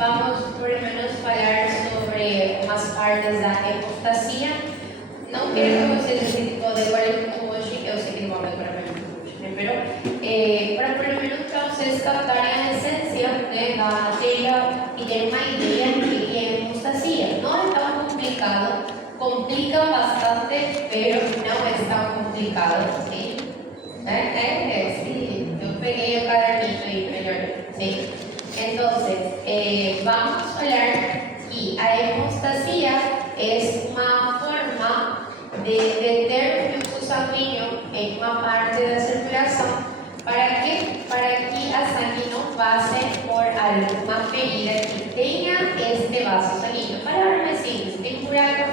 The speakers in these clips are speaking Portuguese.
vamos por lo menos falar sobre umas partes da hemostasia. Não quero que vocês tipo, decorem como hoje, eu sei que não vou decorar para pelo menos para vocês captarem a essência da matéria e terem uma ideia do que é hemostasia. Não é tão complicado, complica bastante, pero não é tão complicado, ¿sí? Sí, yo pegué el cuadernito y melhoré, ¿sí? Entonces, vamos a hablar que a hemostasia es una forma de ter flujo sanguíneo en una parte de la circulación. ¿Para qué? Para que a sangre no pase por alguna ferida que tenga este vaso sanguíneo. Palabras simples, si tem buraco,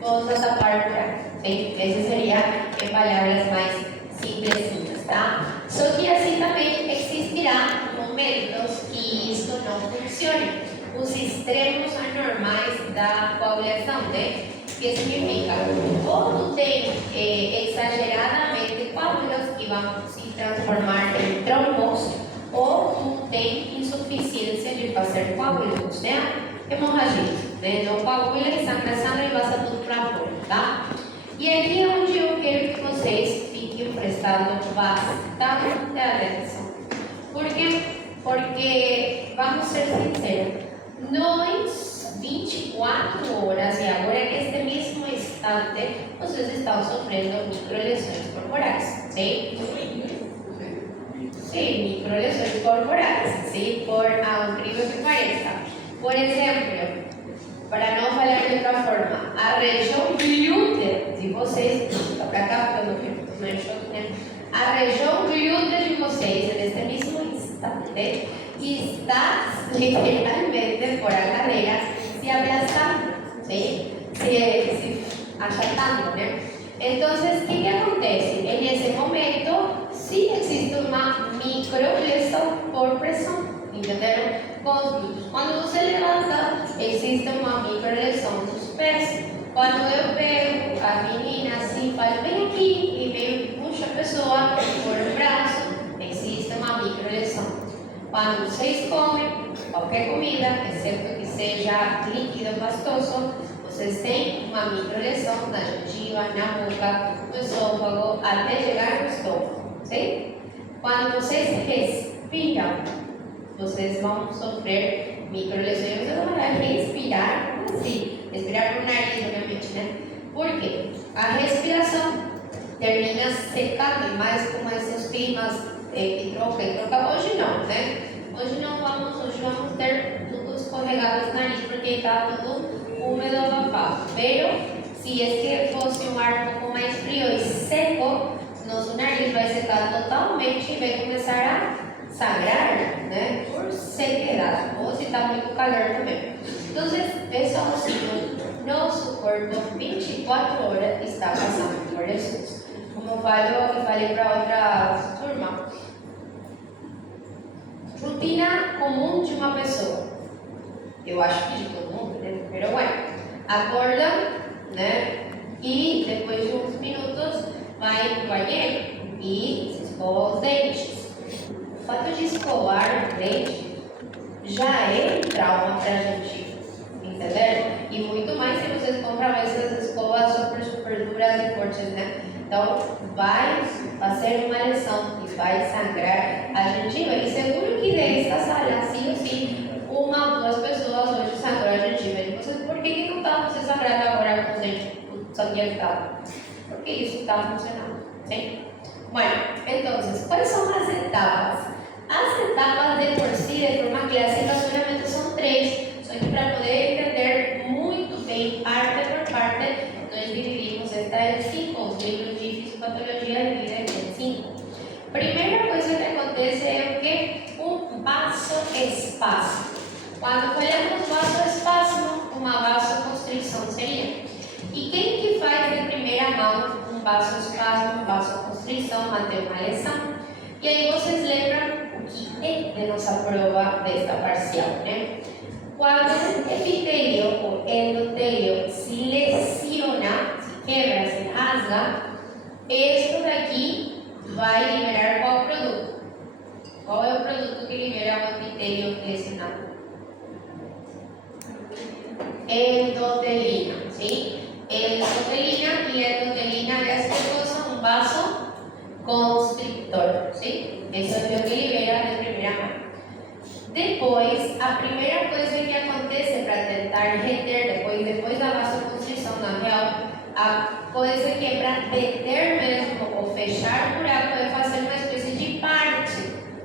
vamos a tapar el buraco, ¿sí? Ese sería en palabras más simples, ¿tá? Só que assim também existirá momentos que isso não funcione. Os extremos anormais da coagulação, né? Que significa ou tu tem exageradamente coágulos que vão se transformar em trombos, ou tu tem insuficiência de fazer coágulos, né? Hemorragia, né? Não coagula e sangra e passa tudo para fora, tá? E aqui é onde eu quero que vocês fiquem prestando bastante atenção. Por quê? Porque, vamos ser sinceros, nós 24 horas e agora neste mesmo instante, vocês estão sofrendo microlesões corporais, sim? Sim, microlesões corporais, sim? Por incrível que pareça. Por exemplo, para não falar de outra forma, a região glútea de vocês, está para cá, porque eu não quero choque, né? A região glútea de vocês, neste mesmo instante, está literalmente por a cadeira se aplastando, ¿sí? se achatando, ¿no? Entonces, ¿qué acontece? En ese momento, sí existe una microlesión por presión, ¿entendieron? Cuando você levanta, existe uma microlesão nos pés. Quando eu pego a menina assim, falo, vem aqui, e vem, puxa a pessoa por um braço, existe uma microlesão. Quando vocês comem qualquer comida, exceto que seja líquido pastoso, vocês têm uma microlesão na gengiva, na boca, no esôfago, até chegar no estômago, sim? Quando vocês respiram, vocês vão sofrer microlesões. Você não vai respirar, como assim? Respirar por nariz, obviamente, né? Por quê? A respiração termina secando, mais com esses climas que troca. Hoje não, né? Hoje vamos ter tudo escorregado no nariz, porque está tudo úmido, abafado. Pero, se é que fosse um ar um pouco mais frio e seco, nosso nariz vai secar totalmente e vai começar a sangrar, né, por sequedad, ou se está muito calor também. Então, esse é o ciclo. Nosso corpo, 24 horas, está passando por isso. Como eu falei para outra turma, rotina comum de uma pessoa. Eu acho que de todo mundo, né? Pero bueno, acorda, né? E depois de uns minutos vai para o banheiro e se escova os dentes. O fato de escovar o dente já é um trauma para a gente, entendeu? E muito mais se vocês compram essas escovas super duras e fortes, né? Então, vai fazer uma lesão e vai sangrar a gengiva. E seguro que desta sala, sim ou sim, uma ou duas pessoas hoje sangrou a gengiva. E vocês, por que não está você sangrando agora com o sangue agitado? Porque isso está funcionando, sim? Bueno, entonces, ¿cuáles son las etapas? As etapas de por sí, de forma clásica, solamente son 3, só que para poder entender muito bem, parte por parte, nós dividimos esta em 5, os livros de fisiopatologia dividem em 5. Primeira coisa que acontece é o que? Um vasoespasmo. Quando falamos vasoespasmo, uma vasoconstrição seria. E quem que faz de primeira mão um vasoespasmo, vasoconstrição, manter uma lesão? E aí vocês lembram o que é de nossa prova desta parcial, né? Quando o epitélio ou endotélio se lesiona, se quebra, se rasga, isto daqui vai liberar qual produto? Qual é o produto que libera o epitélio lesionado? endotelina, ¿sí? Endotelina, y endotelina es ¿qué cosa? Un vaso constrictor, ¿sí? Eso é o que libera de primeira mão. Depois, a primeira coisa que acontece para tentar reter, depois da vasoconstrição, na real, a coisa que é para deter mesmo ou fechar o buraco é fazer uma espécie de parte,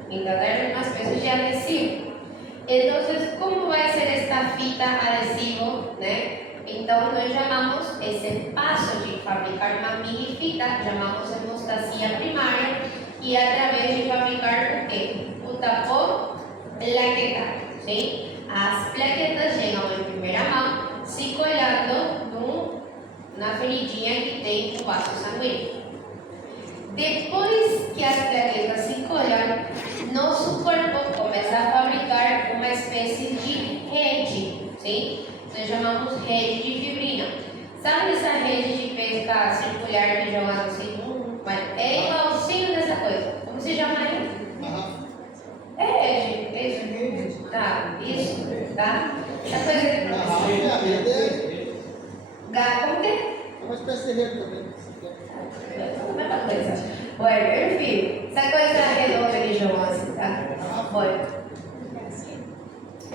entendeu? Uma espécie de adesivo. Então, como vai ser esta fita adesivo, né? Então, nós chamamos esse passo de fabricar uma mini fita, chamamos hemostasia primária, e através de fabricar o quê? O tapão plaquetário, sim? As plaquetas chegam em primeira mão, se colando na feridinha que tem o vaso sanguíneo. Depois que as plaquetas se colam, nosso corpo começa a fabricar uma espécie de rede, sim? Nós chamamos rede de fibrina. Sabe essa rede de pesca circular que joga no segundo? É igualzinho dessa coisa. Como se chama aí? É rede, isso. Tá, isso, tá? Essa coisa. Como que é? É uma espécie de rede também. Mesma coisa. Bueno, enfim, essa coisa redonda que chamam assim, tá? Bueno.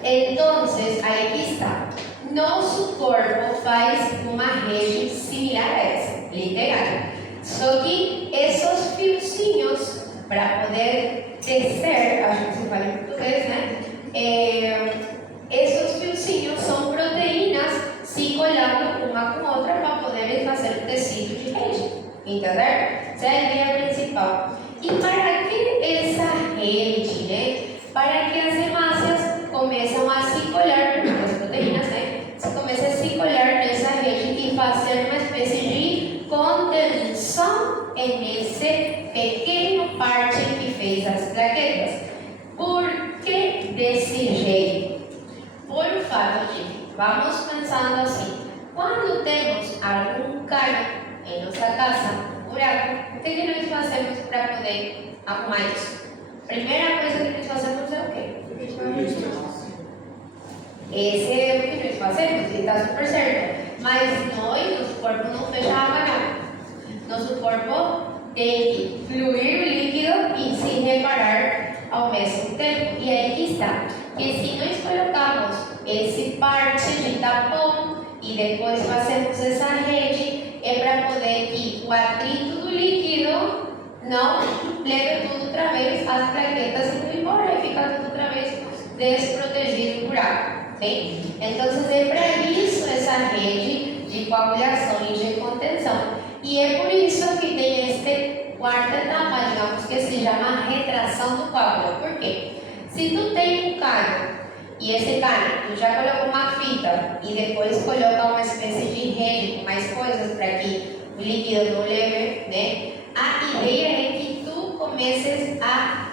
Entonces, aí está. Nosso corpo faz uma rede similar a essa, literal. Só que esses fiozinhos, para poder tecer, acho que se fala em português, né? Esses fiozinhos são proteínas se colando uma com outra para poderem fazer o tecido de rede. Entendeu? Essa é a ideia principal. E para que essa rede, né? Para que as hemácias começam a se colar, as proteínas, né? Começa a se colar nessa rede e fazer uma espécie de contenção nesse pequeno parte que fez as plaquetas. Por que desse jeito? Por fato de, vamos pensando assim, quando temos algum cano em nossa casa, um buraco, o que nós fazemos para poder arrumar isso? Primeira coisa que nós fazemos é o quê? Esse é o que nós fazemos, e está super certo. Mas nosso corpo não fechava nada. Nosso corpo tem que fluir o líquido e se reparar ao mesmo tempo. E aí que está. Que se nós colocamos esse parte de tapão e depois fazemos essa rede, é para poder que o atrito do líquido não leve tudo outra vez, as plaquetas indo embora e fica tudo outra vez desprotegido do buraco. Sim? Então, é para isso essa rede de coagulação e de contenção. E é por isso que tem este quarta etapa, digamos, que se chama retração do coágulo. Por quê? Se tu tem um cano, e esse cano, tu já colocou uma fita e depois coloca uma espécie de rede com mais coisas para que o líquido não leve, né? A ideia é que tu comeces a,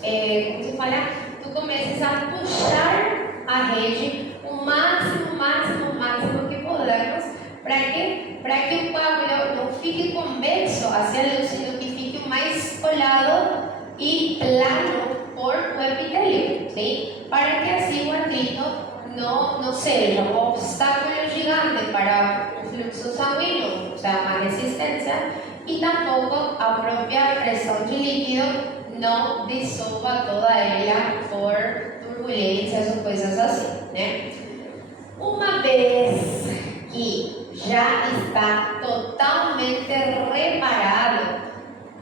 como se fala? Tu comeces a puxar a rede o máximo que pudermos. Para quê? Para que o coágulo não fique convexo hacia a lúcido, que fique mais colado e plano por o epitélio, sim? Para que assim o atrito não seja um obstáculo gigante para o fluxo sanguíneo, ou seja, uma resistência, e tampouco a própria pressão de líquido não dissolva toda ela por turbulências ou coisas assim, né? Uma vez que já está totalmente reparado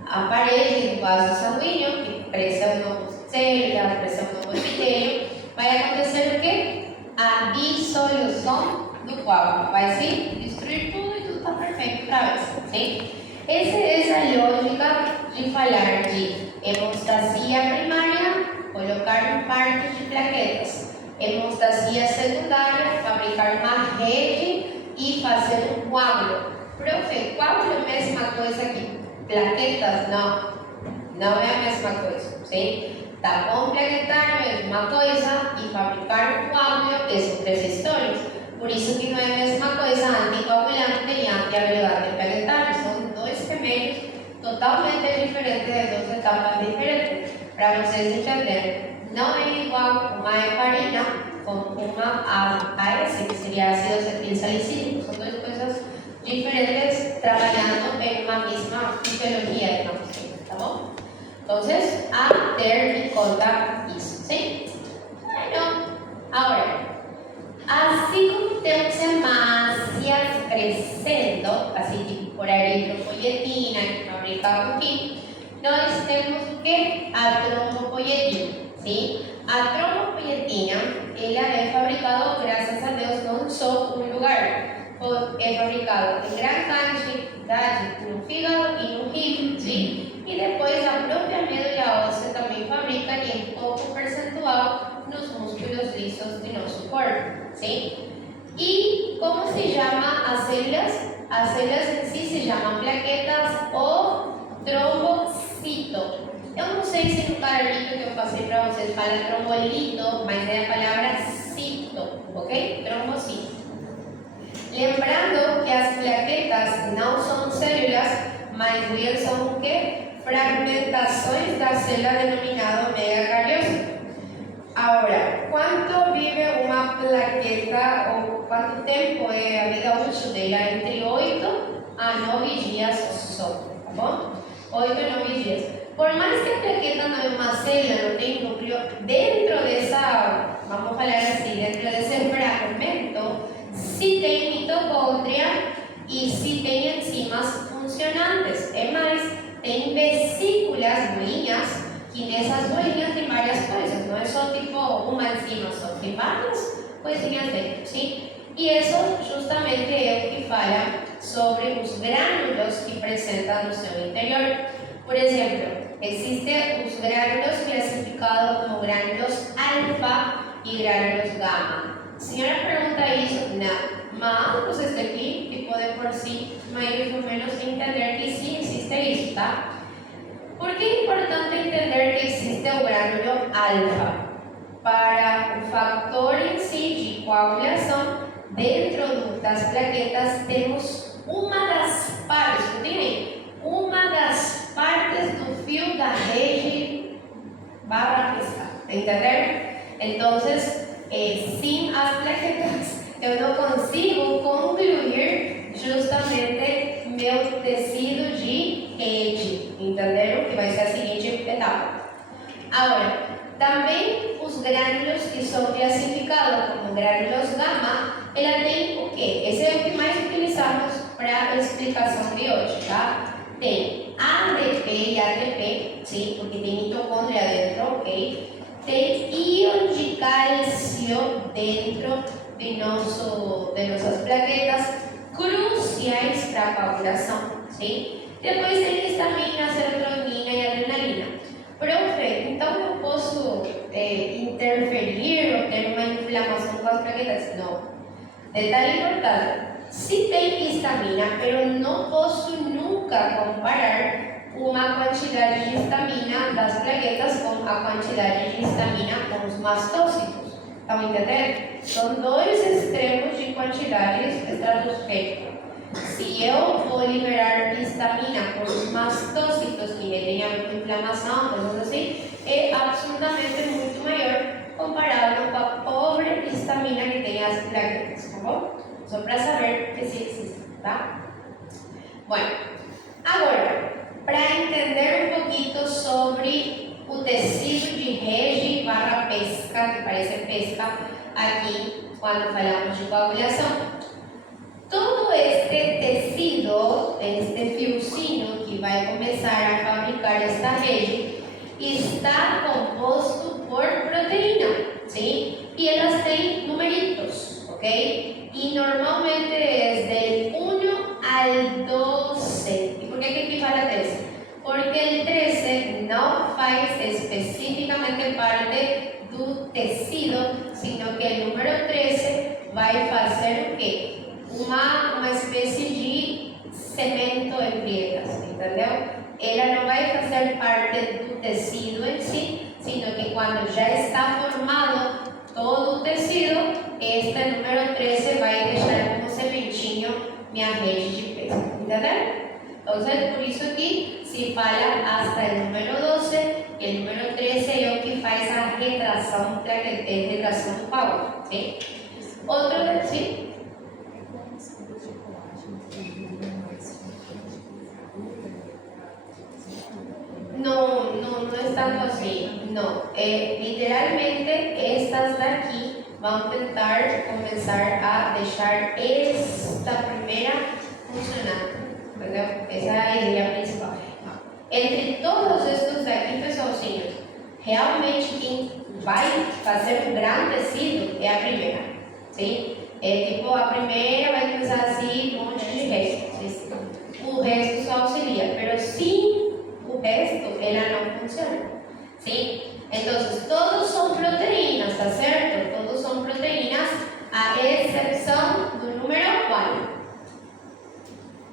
a parede do vaso sanguíneo, que pressionou células, pressionou o epitélio, vai acontecer o quê? A dissolução do coágulo. Vai se destruir tudo e tudo está perfeito outra vez, sim? Essa é a lógica de falar de hemostasia primária, colocar parte de plaquetas. Hemostasia secundária, fabricar uma rede e fazer um coágulo. Profe, coágulo é a mesma coisa que plaquetas? Não é a mesma coisa, sim? Tapão plaquetário é a mesma coisa e fabricar um coágulo são três histórias. Por isso que não é a mesma coisa anticoagulante e antiagregante plaquetário. São dois remédios totalmente diferentes, de duas etapas diferentes. Para vocês entenderem, não é igual uma heparina com uma AS, que sería ácido acetil salicílico. Son dos cosas diferentes trabajando en una misma fisiología, digamos, ¿tá bom? Entonces, a, ter y conta, isso, ¿sí? Bueno, ahora, así como tenemos hemácias crescendo, así tipo por eritropoyetina, que fabricamos aquí, nós temos o que? A trombopoietina, ¿sí? A trombopoietina, ela é fabricada, graças a Deus, não só um lugar, é fabricado em grande quantidade no fígado e no rim, ¿sí? E depois a própria medula óssea também fabrica em pouco percentual nos músculos lisos de nosso corpo, ¿sí? E como se chama as células? As células em si se chamam plaquetas ou trombocito. Eu não sei se no caderninho que eu passei para vocês fala trombolito, mas é a palavra cito, ok? Trombocito. Lembrando que as plaquetas não são células, mas bem são o quê? Fragmentações da célula denominada megacariosa. Agora, quanto vive uma plaqueta ou quanto tempo é a vida útil dela? Entre 8 a 9 dias só, tá bom? 8 a 9 dias. Por mais que a plaqueta não é uma célula, não tem núcleo, dentro dessa, vamos falar assim, dentro desse fragmento, se tem mitocôndria e se tem enzimas funcionantes. É mais, tem vesículas, bolinhas, que nessas bolinhas tem várias coisas, não é só tipo uma enzima, só tem várias coisinhas dentro, sim? E isso justamente é o que fala sobre os grânulos que apresentam no seu interior. Por exemplo, existem os grânulos classificados como grânulos alfa e grânulos gama. A senhora pergunta isso? Não. Mas vocês aqui, que podem por si, mais ou menos entender que sim, existe isso, tá? Por que é importante entender que existe o grânulo alfa? Para o fator em si de coagulação, dentro das plaquetas temos uma das partes, tem aí? Uma das partes do fio da rede barra pesca, entenderam? Então, sem as plaquetas, eu não consigo concluir justamente meu tecido de rede, entenderam? Que vai ser a seguinte etapa. Agora, também os grânulos que são classificados como grânulos gama, ela tem o quê? Esse é o que mais utilizamos para a explicação de hoje, tá? Tem ADP e ATP, sim, porque tem mitocôndria dentro, ok? Tem íon de cálcio dentro de nossas plaquetas, cruciais para a coagulação, sim? Depois tem histamina, serotonina e adrenalina. Profe, então eu posso interferir ou ter uma inflamação com as plaquetas? Não. Detalhe importante. Se tem histamina, eu não posso nunca comparar uma quantidade de histamina das plaquetas com a quantidade de histamina com os mastócitos. Estão entendendo? São dois extremos de quantidades estratosféricas. Se eu vou liberar histamina por os mastócitos que têm a ver com inflamação, coisas assim, é absolutamente muito maior comparado com a pobre histamina que tem as plaquetas, tá bom? Só para saber que sim existe, tá? Bueno, agora, para entender um pouquinho sobre o tecido de rede barra pesca, que parece pesca aqui quando falamos de coagulação. Todo este tecido, este fiozinho que vai começar a fabricar esta rede, está composto por proteína, sim? E elas têm numeritos, ok? E normalmente é del 1 ao 12. E por que aqui fala 13? Porque o 13 não faz especificamente parte do tecido, sino que o número 13 vai fazer o quê? Uma espécie de cemento em grietas, entendeu? Ela não vai fazer parte do tecido em si, sino que quando já está formado todo o tecido, este número 13 vai deixar como sementinho minha rede de pesca, entendeu? Então, por isso que se fala hasta o número 12, e o número 13 é o que faz a retração do coágulo. ¿sí? Otro de sí. No es tanto así, no. Literalmente estas de aquí van a intentar comenzar a dejar esta primera funcionando, ¿verdad? Esa é a ideia principal. Entre todos estes daqui, pessoalzinhos, realmente quem vai fazer um grande tecido é a primeira, sim? É tipo, a primeira vai começar assim, um monte de resto, sim? O resto só auxilia, pero sim o resto, ela não funciona, sim? Então, todos são proteínas, tá certo? Todos são proteínas, a exceção do número 4.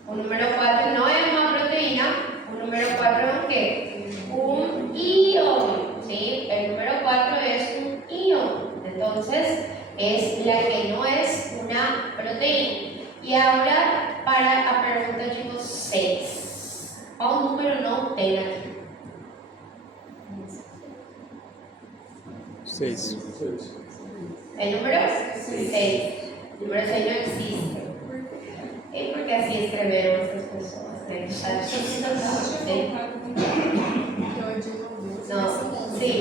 O número 4 não é uma proteína, o número 4 é um quê? Um íon, ¿sí? El número 4 es un íon, entonces es la que no es una proteína. Y ahora para a pergunta tipo 6. Qual número não tem aqui? 6. El número 6. El número 6 no existe. ¿Y por qué así escreveram essas pessoas? ¿Sí? No, sí,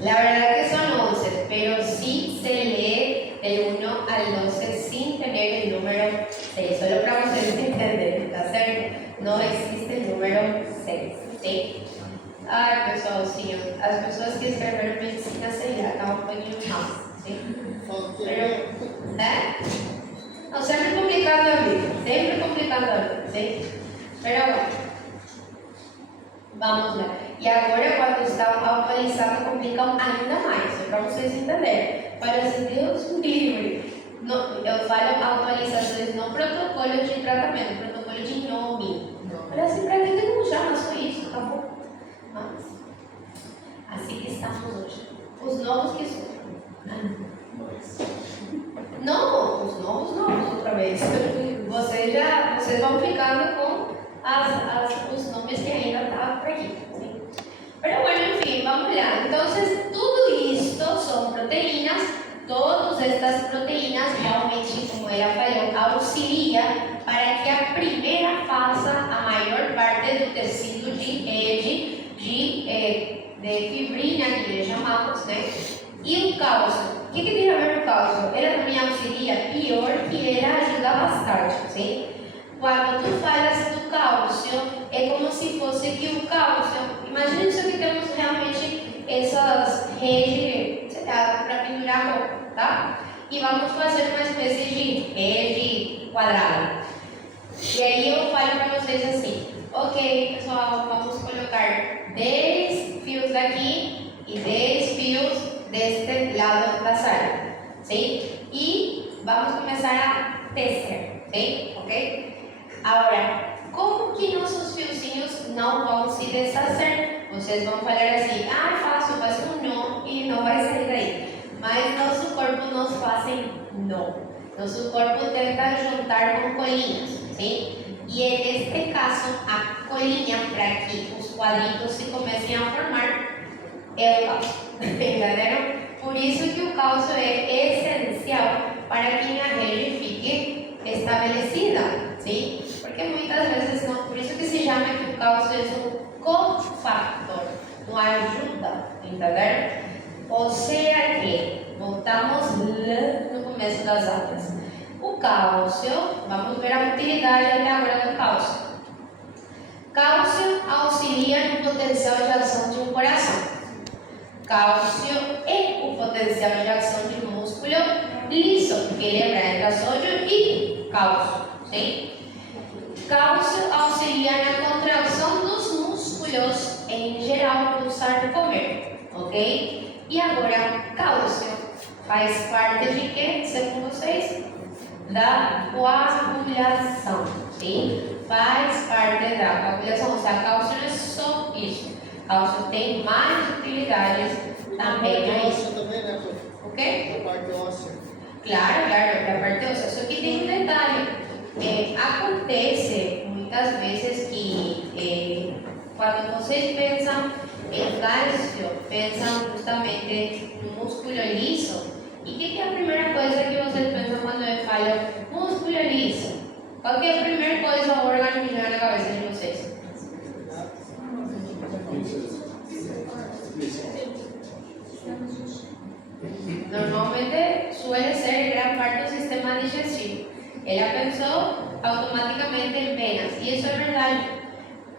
la verdad que son 11, pero sí se lee del 1 al 12 sin tener el número 6, solo para ustedes entenderem, ¿está certo? No existe el número 6, ¿sí? Ai, pessoalzinho, as pessoas que escreveram medicina se acabam um pouquinho mais, ¿sí? Pero, né? Não, sempre complicando a vida, ¿sí? Pero bueno. Vamos lá. E agora, quando estão atualizando, complicam ainda mais, só para vocês entenderem. Parece, Deus me livre. Eu falo atualizações, não protocolo de tratamento, protocolo de nome. Parece, para que não chama só isso, tá bom? Mas, assim que estamos hoje. Os novos que sofrem. Não, os novos outra vez. Vocês vão ficando com os nomes que ainda estavam por aqui. ¿Sí? Pero bueno, en fin, vamos lá. Entonces, tudo isto são proteínas. Todas estas proteínas realmente, como ela falou, auxilia para que a primeira faça a maior parte do tecido de rede de fibrina, que nós chamamos, né? E o cálcio. O que tem a ver com o cálcio? Ela também auxilia, pior que ela ajuda bastante, sim? Quando tu falas do cálcio, é como se fosse que o cálcio, imagine só que temos realmente essas redes, sei lá, para pendurar a roupa, tá? E vamos fazer uma espécie de rede quadrada. E aí eu falo para vocês assim, ok, pessoal, vamos colocar 10 fios daqui e 10 fios deste lado da sala, sim? E vamos começar a tecer, sim? Ok? Agora, como que nossos fiozinhos não vão se desfazer? Vocês vão falar assim, ah, é fácil, faz um nó e não vai sair daí. Mas nosso corpo não faz nó. Nosso corpo tenta juntar com colinhas, sim? E neste caso, a colinha, para que os quadritos se comecem a formar, é o cálcio. Entenderam? Por isso que o cálcio é essencial para que a rede fique estabelecida, sim? Porque muitas vezes não, por isso que se chama que o cálcio é um cofactor, uma ajuda, entenderam? Ou seja que, voltamos lá no começo das aulas. O cálcio, vamos ver a utilidade até agora do cálcio. Cálcio auxilia no potencial de ação de um coração. Cálcio é o potencial de ação de um músculo liso, que lembra entre sódio e cálcio, sim? Cálcio auxilia na contração dos músculos em geral para usar de comer, ok? E agora, cálcio faz parte de quê, segundo vocês? Da coagulação, sim? Faz parte da coagulação, ou seja, cálcio não é só isso. Cálcio tem mais utilidades também. A parte óssea também, né, Prof? O quê? A parte óssea. Claro, da parte óssea. Só que tem um detalhe. Acontece muitas vezes que quando vocês pensam em cálcio, pensam justamente no músculo liso E o que é a primeira coisa que vocês pensam quando eu falo músculo liso? Qual que é a primeira coisa, o órgano que vem na cabeça de vocês? Normalmente suele ser gran parte del sistema digestivo. Ella pensó automáticamente en venas, y eso es verdad.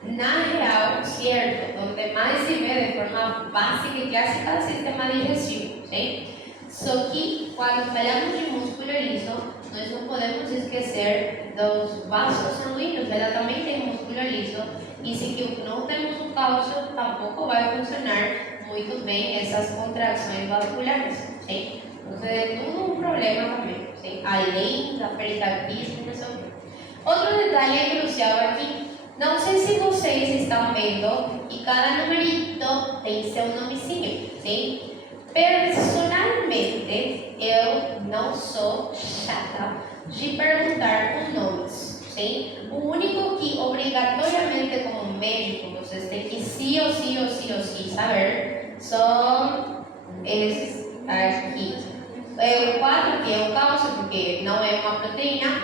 Na real, cierto, donde más se ve de forma básica y clásica el sistema digestivo, ¿sí? Só que cuando hablamos de músculo liso, nós não podemos esquecer dos vasos sanguíneos, ela também tem músculo liso, e se não temos um cálcio, tampouco vai funcionar muito bem essas contrações vasculares, ¿sí? Então é tudo um problema também, ¿sí? Além da peritactismo, não sei o quê. Outro detalhe crucial aqui, não sei se vocês estão vendo que cada numerito tem seu nomezinho, ¿sí? Personalmente, eu não sou chata de perguntar com nomes, sim? O único que obrigatoriamente como médico vocês têm que sim ou sim saber são esses aqui. O 4, que é o cálcio, porque não é uma proteína.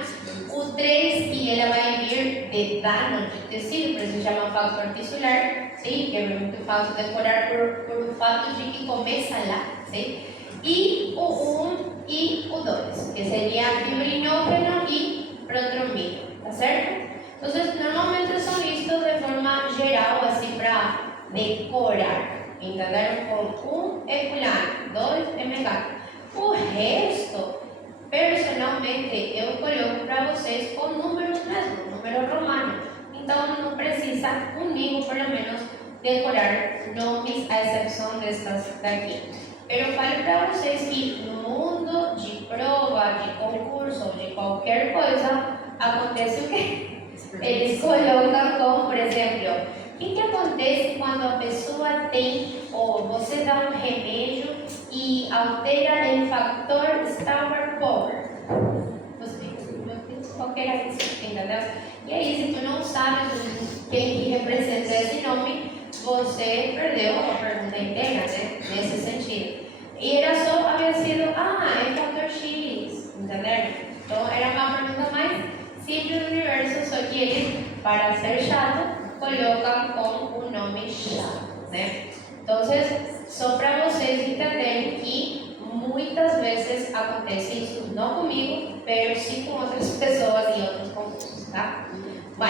O 3, que ela vai vir de dano de tecido, por isso se chama fator tisular, sim? Que é muito fácil decorar por o fato de que começa lá, sim? E o 1 e o 2, que seria fibrinógeno e protromino, tá certo? Então, normalmente são vistos de forma geral, assim, para decorar, entenderam? Com 1 é fulano, 2 é mecânico. O resto, personalmente, eu coloco para vocês com números mesmo, número romano. Então, não precisa comigo, pelo menos, decorar nomes, à exceção destas daqui. Eu falo para vocês que no mundo de prova, de concurso, de qualquer coisa, acontece o quê? Eles colocam como, por exemplo, o que acontece quando a pessoa tem, ou você dá um remédio e altera o fator Stargardt Power? Qualquer coisa, entendeu? E aí, se tu não sabes quem que representa esse nome, você perdeu a pergunta inteira, né? Nesse sentido. E era só, havia sido, é fator X, entenderam? Então, era uma pergunta mais simples do universo, só que eles, para ser chato, colocam com o nome chato, né? Então, só para vocês entenderem que muitas vezes acontece isso, não comigo, mas sim com outras pessoas e outros concursos, tá? Bom,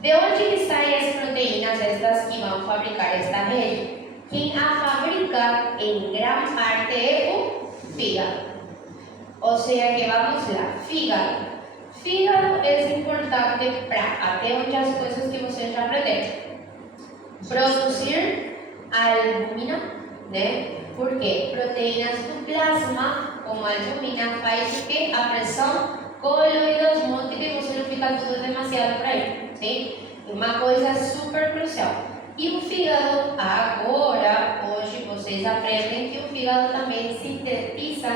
de onde que saem as proteínas estas que vão fabricar esta rede? Quem a fabrica em gran parte é o fígado. Ou seja, que vamos lá, fígado. Fígado é importante para, até onde as coisas que vocês já aprenderam, produzir albumina, né? Porque proteínas do plasma, como a albumina, faz o que? A pressão coloide osmótica e você não fica tudo demasiado por aí, sim? Uma coisa super crucial. E o fígado, agora, hoje, vocês aprendem que o fígado também sintetiza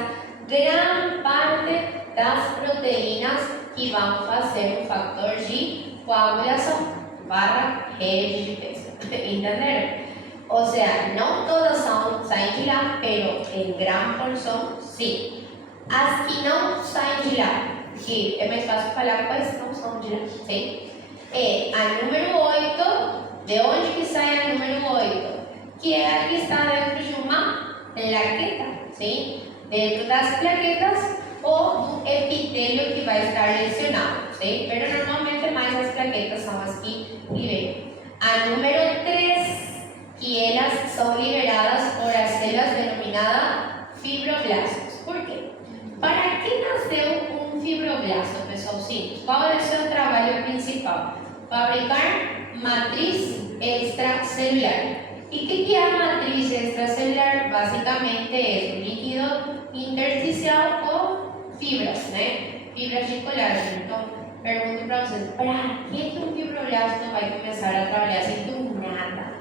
gran parte das proteínas que vão fazer o fator de coagulação / rede de peso. Entenderam? Ou seja, não todas saem de lá, mas em gran porção, sim. As que não saem de lá, que é mais fácil falar quais não são de lá, sim? É a número 8, de onde que sai a número 8? Que é a que está dentro de uma plaqueta, sim? Dentro das plaquetas ou do epitélio que vai estar lesionado, sim? Mas normalmente mais as plaquetas são as que liberam. A número 3, que elas são liberadas por as células denominadas fibroblastos. Por quê? Para que nasceu um fibroblasto, pessoal simples? Qual é o seu trabalho principal? Fabricar matriz extracelular. E o que é a matriz extracelular? Basicamente é um líquido intersticial com fibras, né? Fibras de colágeno. Então, pergunto para vocês, para que um fibroblasto vai começar a trabalhar assim do nada?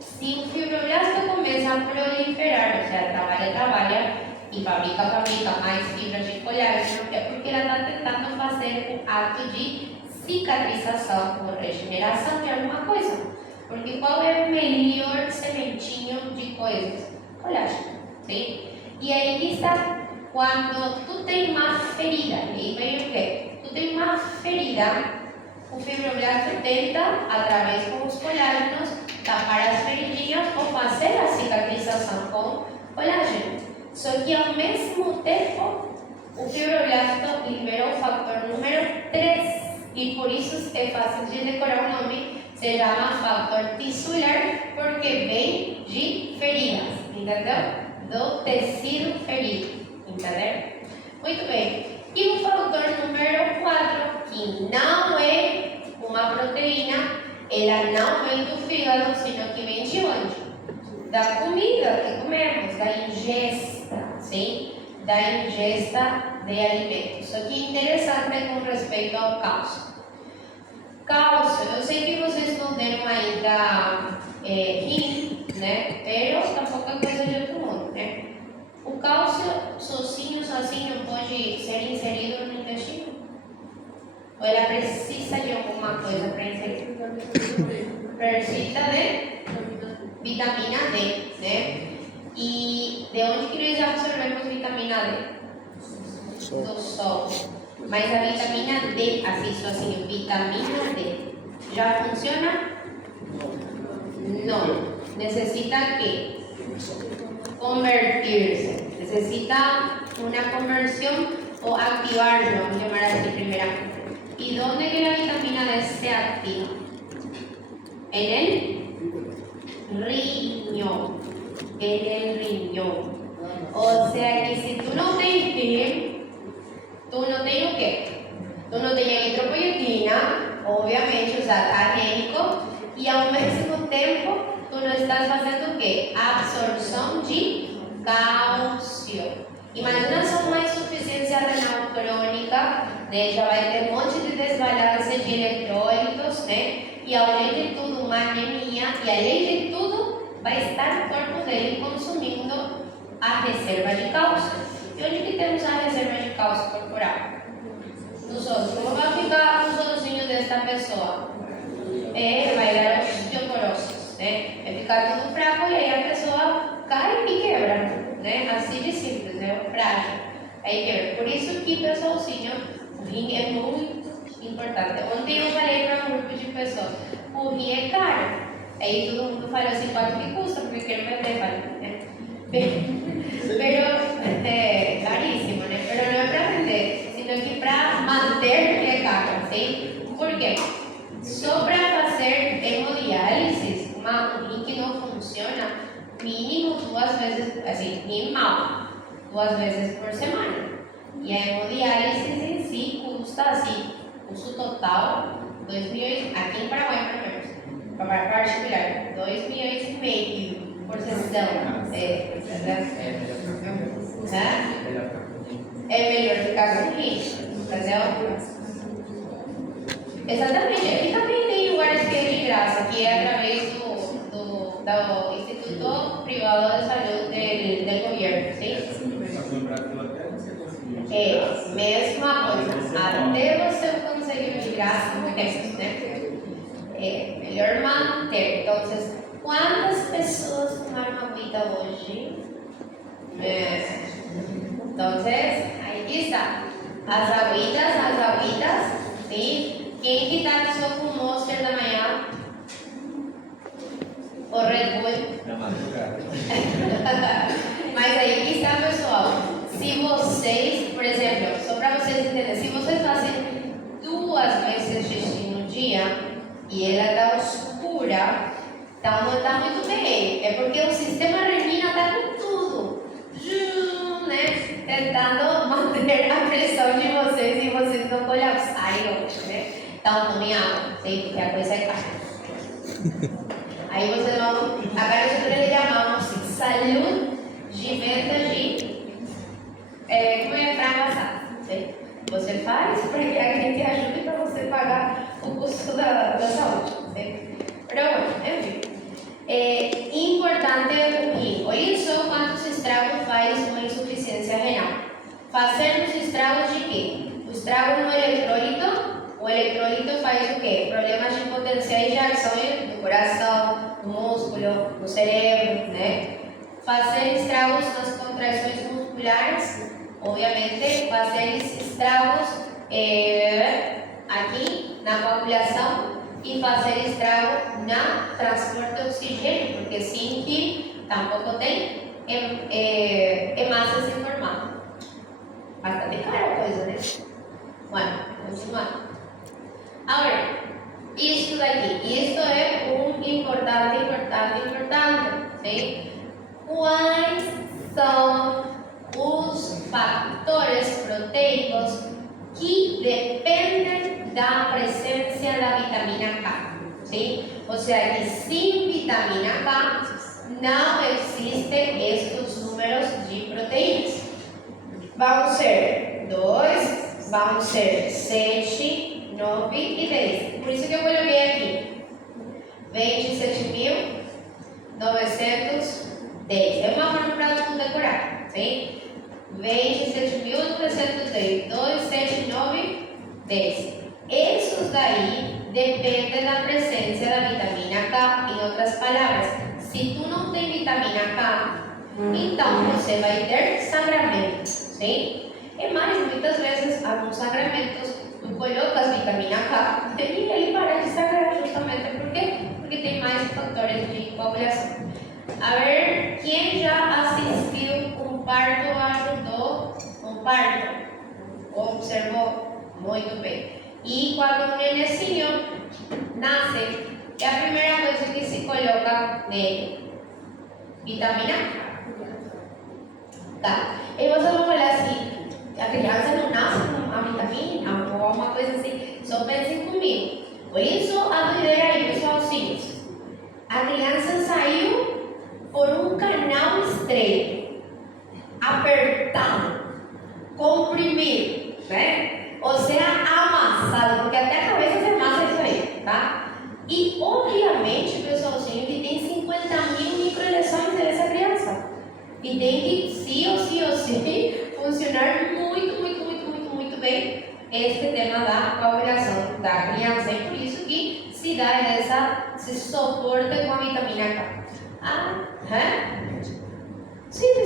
Se o fibroblasto começa a proliferar, ou seja, trabalha e fabrica mais fibras de colágeno, é porque ela está tentando fazer o ato de cicatrização ou regeneração de alguma coisa. Porque qual é o melhor sementinho de coisas? Colágeno, sim? E aí que está, quando tu tem uma ferida, e aí vem o quê? Tu tem uma ferida, o fibroblasto tenta, através com os colágenos, tapar as feridinhas ou fazer a cicatrização com colágeno. Só que ao mesmo tempo, o fibroblasto libera o fator número 3 e por isso é fácil de decorar o nome, se chama fator tisular porque vem de feridas, entendeu? Do tecido ferido, entendeu? Muito bem. E o fator número 4, que não é uma proteína, ela não vem do fígado, sino que vem de onde? Da comida que comemos, da ingesta, sim? Da ingesta de alimentos. Só que interessante com respeito ao cálcio. Cálcio, eu sei que vocês não deram ainda rim, né? Pero tampouco é coisa de outro mundo, né? O cálcio sozinho não pode ser inserido no intestino? Ou ela precisa de alguma coisa para inserir? Precisa de vitamina D, né? E de onde que nós absorvemos vitamina D? Do sol. Mas a vitamina D, assim, vitamina D, já funciona? Não. Necesita que convertirse. Necesita una conversión o activarlo, vamos a llamar así primeramente. ¿Y dónde que la vitamina D se activa? En el riñón. En el riñón. O sea que si tú no tienes, tú no tienes qué? Tú no tienes eritropoyetina, obviamente, o sea, está anémico, y al mismo tiempo tú no estás haciendo qué? Absorción de cálcio. Imagina só uma insuficiência renal crônica, né? Já vai ter um monte de desbalance de eletrólitos, né? E além de tudo, uma anemia, e além de tudo, vai estar o corpo dele consumindo a reserva de cálcio. E onde que temos a reserva de cálcio corporal? Nos ossos. Como vai ficar os ossinhos desta pessoa? Vai dar osteoporose, né? Vai ficar tudo fraco e aí a pessoa cai e quebra, né? Assim de simples, né? Frágil. Aí quebra. Por isso que, pessoalzinho, o rim é muito importante. Ontem eu falei para um grupo de pessoas, o rim é caro. Aí todo mundo fala assim, quanto que custa? Porque eu quero vender, né? Pero, caríssimo, né? Pero não é para vender, sino que para manter é caro, sim? Por quê? Só para fazer hemodiálise, um rim que não funciona, mínimo 2 vezes, assim, minimal, 2 vezes por semana. E a hemodiálise em si custa, assim, custo total, 2 milhões, aqui em Paraguai, pelo menos, para particular, 2,5 milhões por sessão. É melhor ficar com rim, entendeu? Exatamente, aqui também tem lugares que é de graça, que é através do Instituto Privado de Saúde del Governo, sim? Mesma coisa, até você conseguir de graça, temos, né? Melhor manter. Então, quantas pessoas tomaram agüita hoje? Então, aí está. As agüitas, sim? Quem que está só com o Monster da manhã? O Red Bull? Mas aí que está, pessoal. Se vocês, por exemplo, só para vocês entenderem, se vocês fazem 2 vezes xixi no dia e ela está escura, então não está muito bem. É porque o sistema renina está com tudo, né? Tentando manter a pressão de vocês e vocês não colapsarem, né? Então tomem água, sim, porque a coisa é cara. Aí vocês vão, agora nosotros le llamamos salud de venda de como é frango assado, sim? Você faz para que a gente ajude para você pagar o custo da saúde, sim? Pero bueno, enfim. Importante o rim. Olhem só quantos estragos faz uma insuficiência renal. Fazer os estragos de quê? O estrago no eletrólito. O eletrólito faz o quê? Problemas de potenciais de ação no coração, no músculo, no cérebro, né? Fazer estragos nas contrações musculares. musculares, obviamente vai ser estragos aqui na coagulação e fazer estrago na transporte de oxigênio, porque sem que tampouco tem hemácias em formato. Bastante cara a coisa, né? Bueno, continuando. Agora, isto daqui, isto é importante, ¿sí? Quais são os factores proteicos que dependen da presencia de la vitamina K, ¿sí? O sea que sin vitamina K no existen estos números de proteínas. Vão ser 2, vão ser 7, 9 e 10. Por isso que eu coloquei aqui 27.910. É uma forma para todo mundo decorar, sim? 27.910, 2, 7, 9, 10. Esses daí dependem da presença da vitamina K. Em outras palavras, se tu não tem vitamina K, então você vai ter sangramento, sim? E mais, muitas vezes, alguns sangramentos, tu colocas vitamina K e ele para de sangrar justamente porque tem mais fatores de coagulação. A ver, quem já assistiu um parto ajudou um parto? Observou muito bem. E quando um nenenzinho nasce, é a primeira coisa que se coloca nele? Vitamina K. Tá. E você vai falar assim, a criança não nasce com a vitamina ou alguma coisa assim, só pensem comigo. Por isso, a ideia aí, pessoalzinhos. A criança saiu por um canal estreito, apertado, comprimido, né? Ou seja, amassado, porque até a cabeça se amassa isso aí, tá? E, obviamente, pessoalzinho, que tem 50.000 microlesões dessa criança. E tem que, sim, funcionar muito bem este tema da coagulação da criança. E por isso que se dá esse suporte com a vitamina K. Sí, te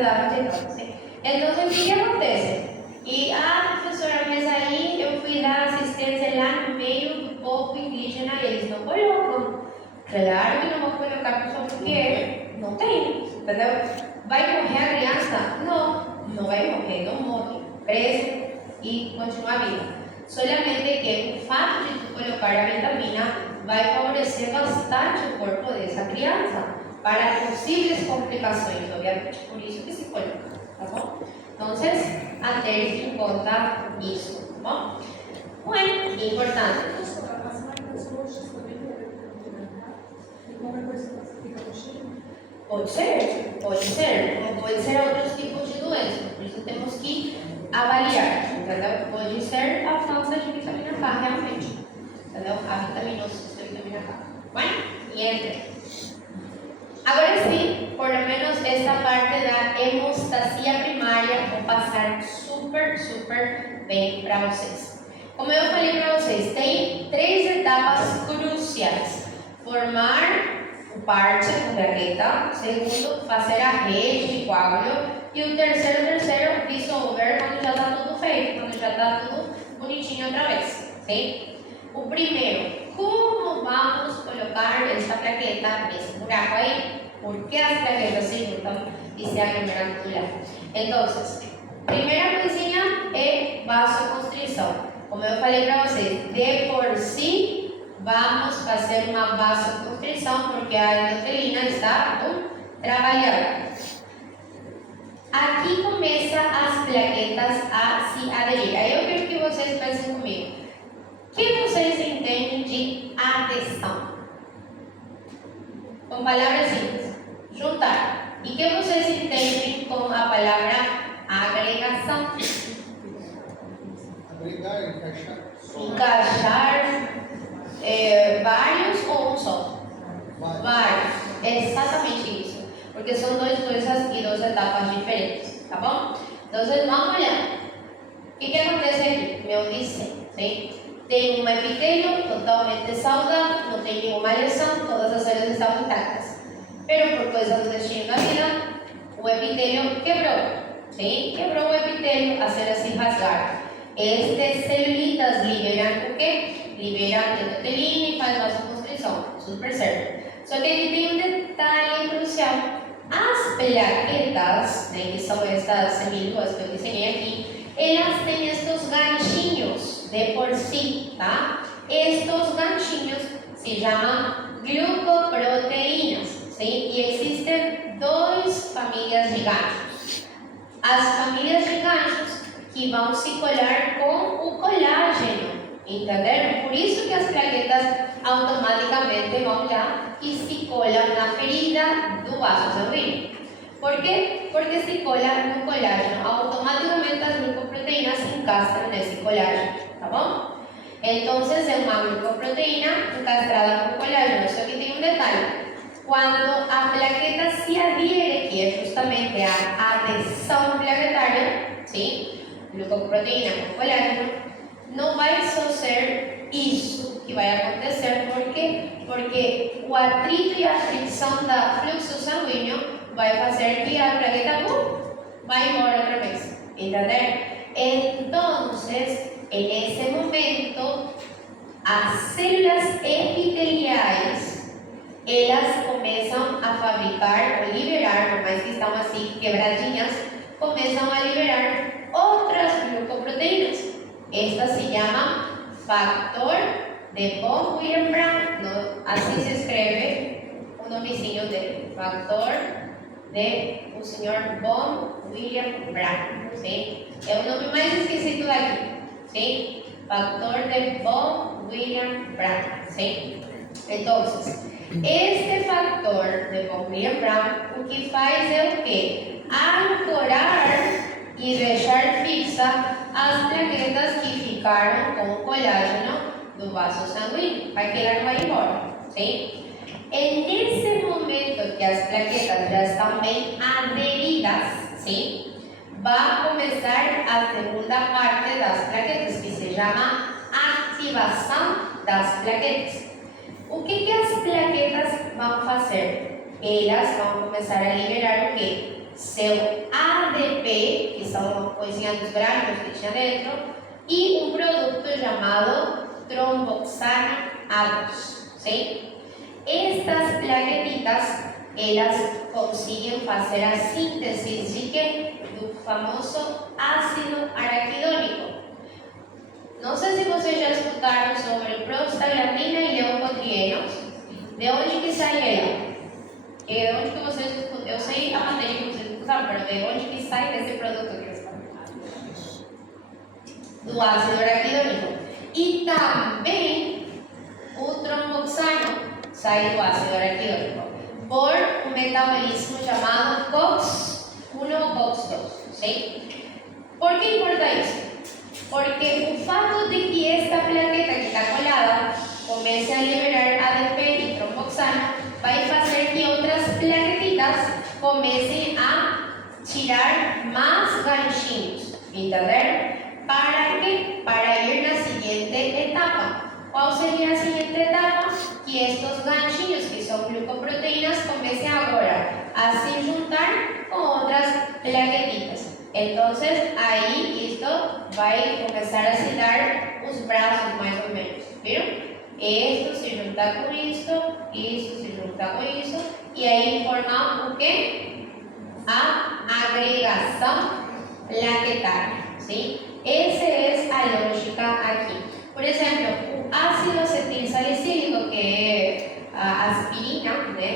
da resultados, sí. Entonces, ¿qué acontece? E professora, mas aí eu fui dar assistência lá no meio do povo indígena e eles não colocam. Claro que não vão colocar só porque não tem, entendeu? Vai morrer a criança? Não vai morrer, não morre. Cresce e continua viva. Solamente que o fato de tu colocar a vitamina vai favorecer bastante o corpo dessa criança para posibles complicações, obviamente, por isso que se coloca, tá bom? Então, a ter em conta isso, tá bom? Bueno, importante. Pode ser, ou pode ser outros tipos de doenças, por isso temos que avaliar, entendeu? Pode ser a falta de vitamina K, realmente, entendeu? A vitaminosis da vitamina K. Bueno, e entre. Agora sim, por lo menos esta parte da hemostasia primária vou passar super bem para vocês. Como eu falei para vocês, tem 3 etapas cruciais: formar o parte com bragueta, segundo, fazer a rede de coágulo e o terceiro, dissolver quando já está tudo feito, quando já está tudo bonitinho outra vez, sim? O primeiro, como vamos colocar esta plaqueta nesse buraco aí? ¿Por qué as plaquetas se juntan y se aglomeran muscular? Entonces, primeira coisinha é vasoconstrição. Como eu falei para vocês, de por si, vamos fazer uma vasoconstrição porque a endotelina está trabalhando. Aqui começam as plaquetas a se aderir. Aí eu quero que vocês pensem comigo. O que vocês entendem de adesão? Com palavras simples. Juntar. E o que vocês entendem com a palavra agregação? Agregar, encaixar. Encaixar vários ou um só? Vários. Exatamente isso. Porque são 2 coisas e 2 etapas diferentes. Tá bom? Então, vamos olhar. O que acontece aqui? Meu desenho, sim? Tem um epitélio totalmente saudável, não tem nenhuma lesão, todas as células estão intactas. Pero por coisa do destino da vida, o epitélio quebrou. ¿sí? Quebrou o epitélio, a célula se rasgar. Estas celulitas liberam o quê? Liberam endotelina e faz vasoconstrição, super certo. Só que aqui tem um detalhe crucial. As plaquetas, né, que são estas semílulas que eu desenhei aqui, elas têm estes ganchinhos de por si, tá? Estes ganchinhos se chamam glucoproteínas, sim? E existem duas famílias de ganchos. As famílias de ganchos que vão se colar com o colágeno, entenderam? Por isso que as plaquetas automaticamente vão lá e se colam na ferida do vaso sanguíneo. Por quê? Porque se cola no colágeno, automaticamente as glucoproteínas se encastram nesse colágeno, tá bom? Então, é uma glucoproteína encastrada no colágeno. Só que tem um detalhe. Quando a plaqueta se adhiere, que é justamente a adesão plaquetária, sim? Glucoproteína com colágeno, não vai só ser isso que vai acontecer. Por quê? Porque o atrito e a fricção do fluxo sanguíneo vai fazer que a plaqueta vai embora outra vez. Entenderam? Então, en ese momento, as células epiteliais, elas começam a fabricar ou liberar, por mais que estão assim quebradinhas, começam a liberar outras glucoproteínas. Estas se chamam factor de von Willebrand, assim se escreve o nomezinho dele, factor de o senhor von Willebrand, sim? É o nome mais esquisito daqui, sim? Factor de von Willebrand, sim? Então, este factor de von Willebrand, o que faz é o quê? Ancorar e deixar fixa as plaquetas que ficaram com o colágeno do vaso sanguíneo, para que ela não vá embora, sim? E nesse momento que as plaquetas já estão bem aderidas, sim? Vai começar a segunda parte das plaquetas, que se chama ativação das plaquetas. O que as plaquetas vão fazer? Elas vão começar a liberar o quê? Seu ADP, que são uma coisinha dos brancos que tinha dentro, e um produto chamado tromboxano A2, sim? Estas plaquetitas, elas conseguem fazer a síntese de quê? Do famoso ácido araquidônico. Não sei se vocês já escutaram sobre prostaglandina e leucotrienos. De onde que sai ela? De onde que vocês escutam? Eu sei a matéria que vocês escutaram, mas de onde que sai desse produto que eles estão? Do ácido araquidônico. E também o tromboxano sai do ácido araquidônico por um metabolismo chamado COX-1 ou COX-2, sim? Por que importa isso? Porque o fato de que esta plaqueta que está colada comece a liberar ADP e tromboxano vai fazer que outras plaquetitas comecem a tirar mais ganchinhos, entenderam? ¿Para quê? Para ir na seguinte etapa. Qual seria a seguinte etapa? Que estes ganchinhos, que são glucoproteínas, comecem agora a se juntar com outras plaquetitas. Então, aí isto vai começar a se dar os braços, mais ou menos. Viram? Isto se junta com isto se junta com isso, e aí formam o quê? A agregação plaquetária. Sim? Essa é a lógica aqui. Por exemplo, o ácido acetilsalicílico, que é a aspirina, né?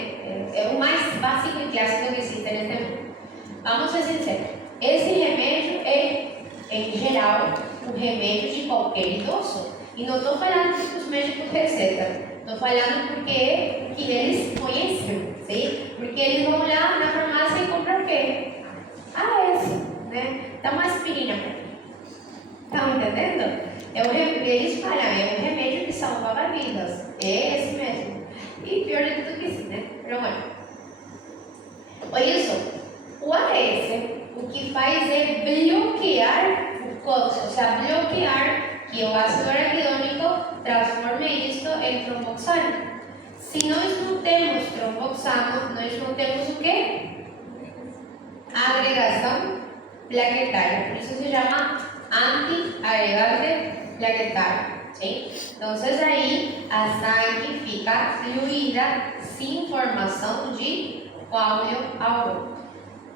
É o mais básico e clássico que existe neste mundo. Vamos ser sinceros. Esse remédio é, em geral, um remédio de qualquer idoso. E não estou falando que os médicos receitam. Estou falando porque que eles conhecem, sim? Porque eles vão lá na farmácia e compram o quê? Esse, né? Dá uma aspirina para mim. Estão entendendo? Eles falam, é um remédio que salva vidas. É esse mesmo. E pior de tudo que sim, né? Mas bueno. Olha isso. O AS, o que faz é bloquear o COX, ou seja, bloquear que o ácido araquidônico transforme isto em tromboxano. Se nós não temos tromboxano, nós não temos o quê? Agregação plaquetario, por eso se llama antiagregante plaquetario, ¿sí? Entonces aí a sangue fica fluida sem formação de coágulo aorto.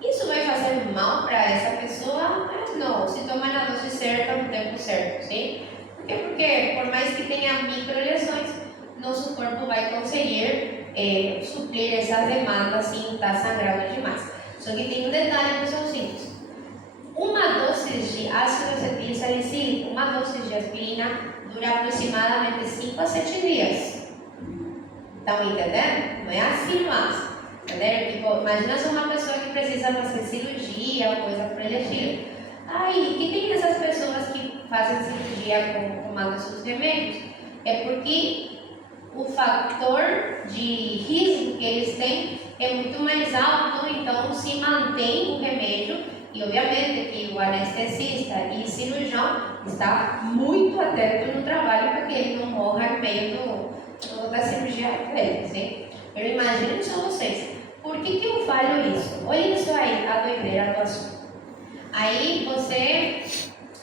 Isso vai fazer mal para essa pessoa? Não, se toma na dose certa no tempo certo, sim? Por quê? Porque por mais que tenha microlesões, nosso corpo vai conseguir suprir essas demandas sem estar sangrando demais. Só que tem um detalhe, pessoalzinhos. Uma dose de ácido acetil salicílico, uma dose de aspirina, dura aproximadamente 5 a 7 dias. Estão entendendo? Não é assim mais. Entendeu? Tipo, imagina só uma pessoa que precisa fazer cirurgia ou coisa por ele estilo. Aí, que tem essas pessoas que fazem cirurgia tomando seus remédios? É porque o fator de risco que eles têm é muito mais alto, então se mantém o remédio e obviamente que o anestesista e cirurgião está muito atento no trabalho para que ele não morra no meio da cirurgia dele, sim? Eu imagino só vocês. Por que eu falo isso? Olha isso aí, a doideira do assunto. Aí você,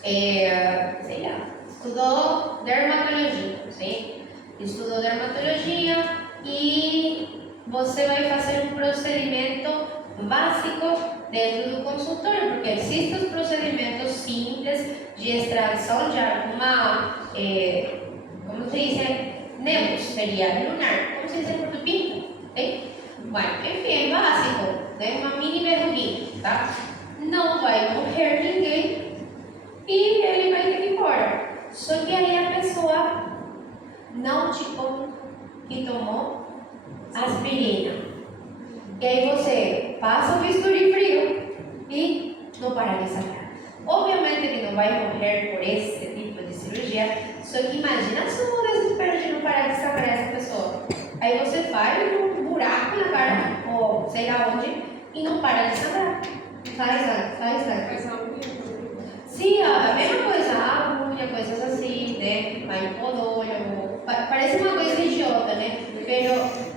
sei lá, estudou dermatologia, sim? Estudou dermatologia e você vai fazer um procedimento básico dentro do consultório, porque existem os procedimentos simples de extração de alguma, como se diz, nebus, seria lunar, como se diz em português, sim? Bueno, enfim, é básico, né? Uma mini verruguinha, tá? Não vai morrer ninguém e ele vai ter que ir embora. Só que aí a pessoa não te conta que tomou aspirina. E aí você passa o bisturi frio e não para de sangrar. Obviamente que não vai morrer por esse tipo de cirurgia, só que imagina só o desespero de não parar de sangrar essa pessoa. Aí você faz um buraco na cara, ou sei lá onde, e não para de sangrar. Faz algo. Sim, a mesma coisa, agulha, coisas assim, né? Vai no podólogo. Parece uma coisa idiota, né? Mas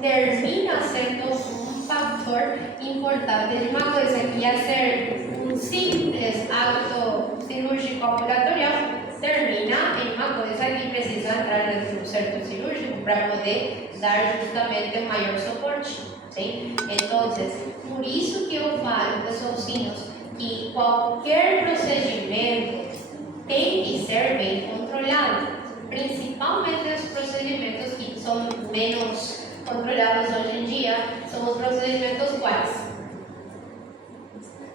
termina sendo um fator importante de uma coisa que ia ser um simples ato cirúrgico ambulatorial, termina em uma coisa que precisa entrar dentro de um certo cirúrgico para poder dar justamente o maior suporte, sim? Então, por isso que eu falo, pessoalzinhos, que qualquer procedimento tem que ser bem controlado, principalmente os procedimentos que são menos controlados hoje em dia, são os procedimentos quais?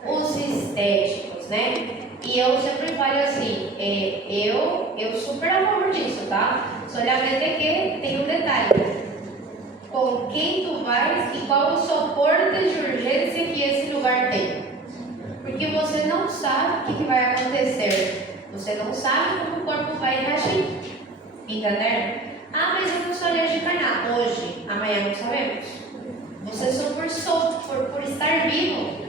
Os estéticos, né? E eu sempre falo assim, eu super a favor disso, tá? Solamente que tem um detalhe. Com quem tu vais e qual o suporte de urgência que esse lugar tem. Porque você não sabe o que vai acontecer. Você não sabe como o corpo vai reagir. Entendeu? Ah, mas eu não sou alérgica a nada. Hoje, amanhã não sabemos. Você só por estar vivo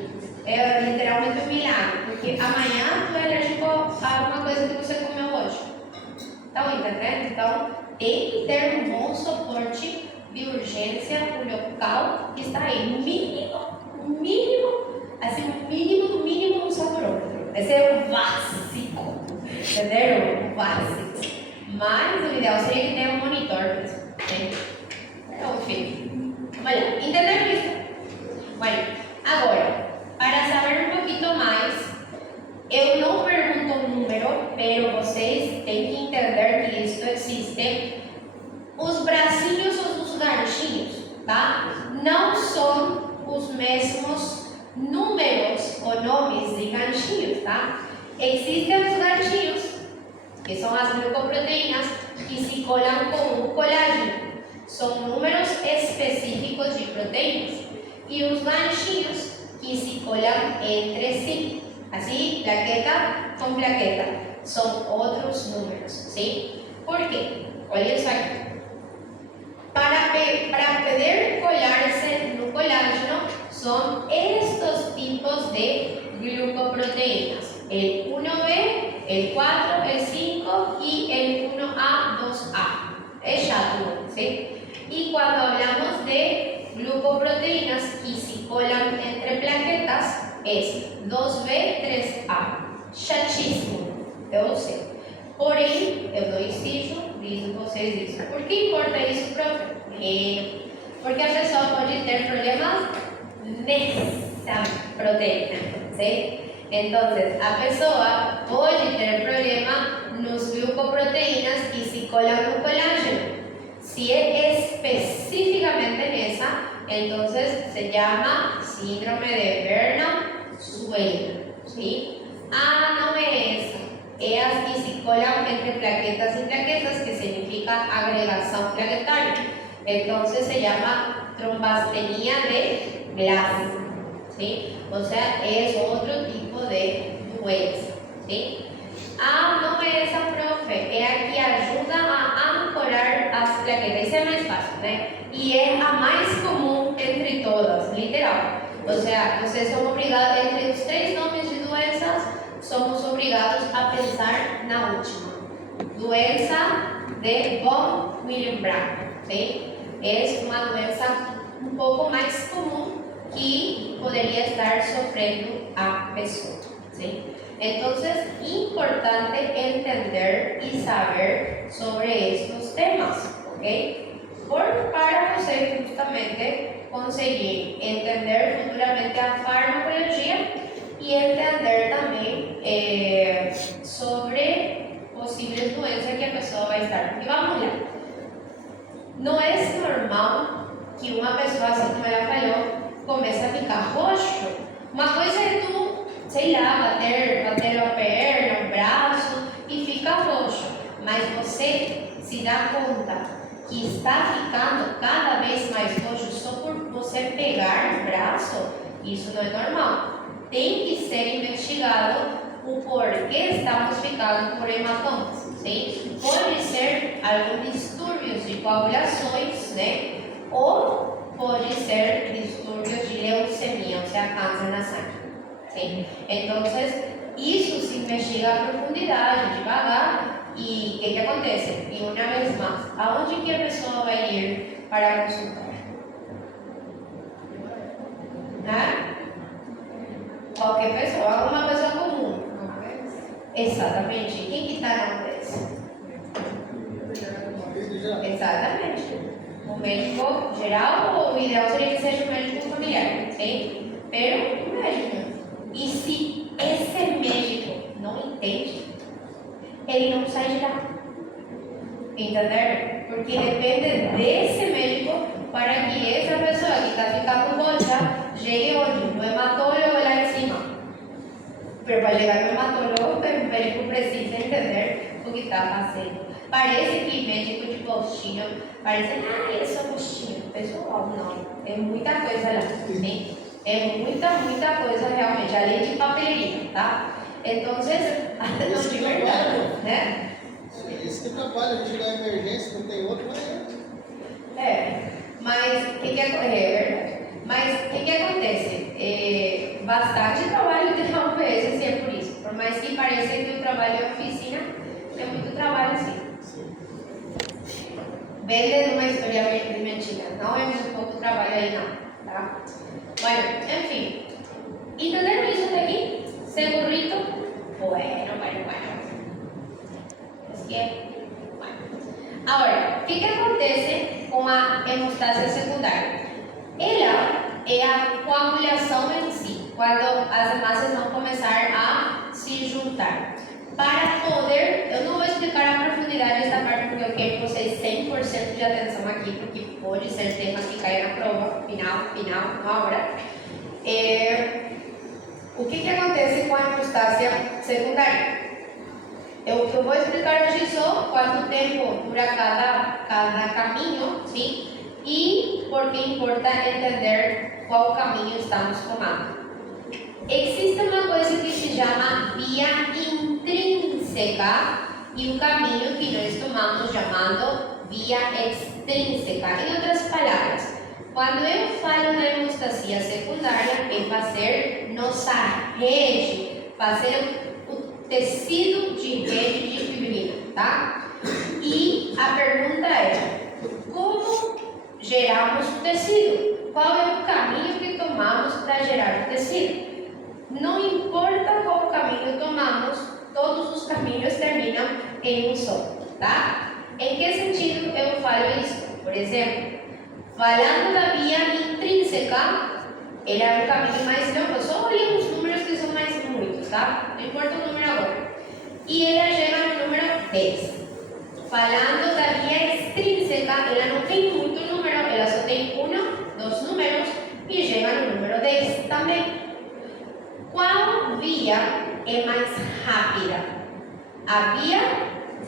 é literalmente um milagre. Porque amanhã tu é alérgico a alguma coisa que você comeu hoje. Estão entendendo? Então, tem que ter um bom suporte de urgência, o local que está aí. Mínimo do mínimo um saborômetro. Esse é o básico. Entendeu? O básico. Mas o ideal seria que tenha um monitor mesmo. Né? Então, enfim. Olha, entenderam isso? Bueno, agora, para saber um pouquinho mais, eu não pergunto um número, mas vocês têm que entender que isso existe. Os bracinhos ou os ganchinhos, tá? Não são os mesmos números ou nomes de ganchinhos, tá? Existem os ganchinhos, que são as glucoproteínas que se colam com o colágeno. São números específicos de proteínas. E os ganchinhos que se colam entre si. Assim, plaqueta com plaqueta. São outros números, sim? Por quê? Olha isso aqui. Para poder colarse no colágeno, son estos tipos de glucoproteínas. El 1B, el 4, el 5 y el 1A, 2A. Es chato, ¿sí? Y cuando hablamos de glucoproteínas que se colan entre plaquetas, es 2B3A. Chatíssimo, eu sei. Porém, eu não exijo, diz vocês isso. Por que importa isso, profe? Porque a pessoa pode ter problemas nessa proteína, ¿sí? Entonces, a pessoa pode ter problema nos glucoproteínas y si colan no colágeno. Si es específicamente nessa, entonces se llama síndrome de Werner-Schwenner, ¿sí? Ah, no es esa. Es que se colan entre plaquetas y plaquetas, que significa agregación plaquetaria. Entonces se llama trombastenia de Glass, ¿sí? O sea, es otro tipo de doença, ¿sí? Ah, no es esa, profe, es a que ayuda a ancorar as plaquetas. Isso é mais fácil, né? E é a mais comum entre todas, literal. O sea, vocês são obrigados, entre os 3 nomes de doenças, somos obrigados a pensar na última. Doença de von Willebrand, ¿sí? Es uma doença um pouco mais comum que poderia estar sofrendo a pessoa, ¿sí? Entonces, importante entender y saber sobre estos temas, ¿ok? Para você justamente conseguir entender futuramente a farmacologia y entender también sobre posibles doenças que a pessoa vai estar. Porque vamos lá, não é normal que uma pessoa, assim como ela falou, comece a ficar roxo. Uma coisa é tu, sei lá, bater a perna, o braço e fica roxo. Mas você se dá conta que está ficando cada vez mais roxo só por você pegar no braço, isso não é normal. Tem que ser investigado o porquê estamos ficando por hematomas, sim? Pode ser algum distúrbio de coagulações, né? Ou pode ser distúrbios de leucemia, ou seja, câncer na sangue, sim? Então, isso se investiga a profundidade, devagar. E o que acontece? E uma vez mais, aonde que a pessoa vai ir para consultar? Qualquer pessoa, uma pessoa comum. Exatamente. Quem que está na UBS? Exatamente. O médico geral, ou o ideal seria que seja o médico familiar, sim? Pero o médico. E se esse médico não entende, ele não sai de lá. Entenderam? Porque depende desse médico para que essa pessoa que está ficando roxa chegue onde? No hematólogo lá em cima. Pero para chegar no hematólogo, o médico precisa entender o que está fazendo. Parece que médico de postinho, parece, eu sou postinho. Pessoal, não. É muita coisa lá, sim? É muita coisa realmente, além de papeleria, tá? Então, não de verdade, né? Esse que trabalha, a gente dá emergência, não tem outro, mas o que verdade. Mas o que acontece? Bastante trabalho de uma UBS, se é por isso. Por mais que pareça que o trabalho em oficina é muito trabalho, sim. Vende uma história de mentira, não é muito pouco trabalho aí, não, tá? Bueno, enfim. ¿Entenderam isso daqui? ¿Segurito? Bueno. Es que, bueno. Ahora, o que acontece com a hemostase secundária? Ela é a coagulação em si, quando as hemácias vão começar a se juntar. Para poder, eu não vou explicar a profundidade dessa parte, porque eu quero que vocês 100% de atenção aqui, porque pode ser tema que cai na prova, final, uma hora. O que acontece com a hemostásia secundária? Eu vou explicar hoje só quanto tempo dura cada caminho, sim? E porque importa entender qual caminho estamos tomando. Existe uma coisa que se chama via intrínseca e um caminho que nós tomamos chamando via extrínseca. Em outras palavras, quando eu falo na hemostasia secundária, é fazer nossa rede, fazer o tecido de rede de fibrina, tá? E a pergunta é, como geramos o tecido? Qual é o caminho que tomamos para gerar o tecido? não importa qual caminho tomamos, todos os caminhos terminam em um só, tá? Em que sentido eu falo isso? Por exemplo, falando da via intrínseca, ele é um caminho mais longo, só olhem os números que são mais muitos, tá? Não importa o número agora. E ela chega no número 10. Falando da via extrínseca, ela não tem muito número, ela só tem 1, 2 números e chega no número 10 também. Qual via é mais rápida? A via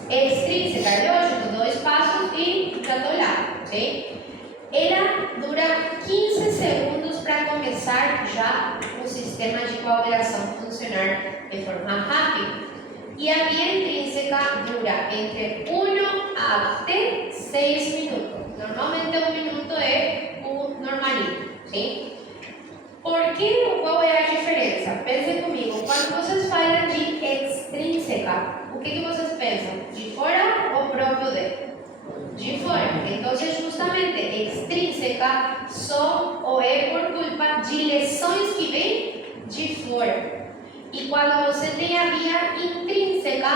extrínseca, lógico, 2 passos e já estou lá, ok? Ela dura 15 segundos para começar já o sistema de coagulação funcionar de forma rápida. E a via intrínseca dura entre 1 até 6 minutos. Normalmente 1 minuto é o normalinho, sim? Por que? Qual é a diferença? Pensem comigo, quando vocês falam de extrínseca, o que vocês pensam? De fora ou próprio de fora. Então, justamente, extrínseca só ou é por culpa de lesões que vêm de fora. E quando você tem a via intrínseca,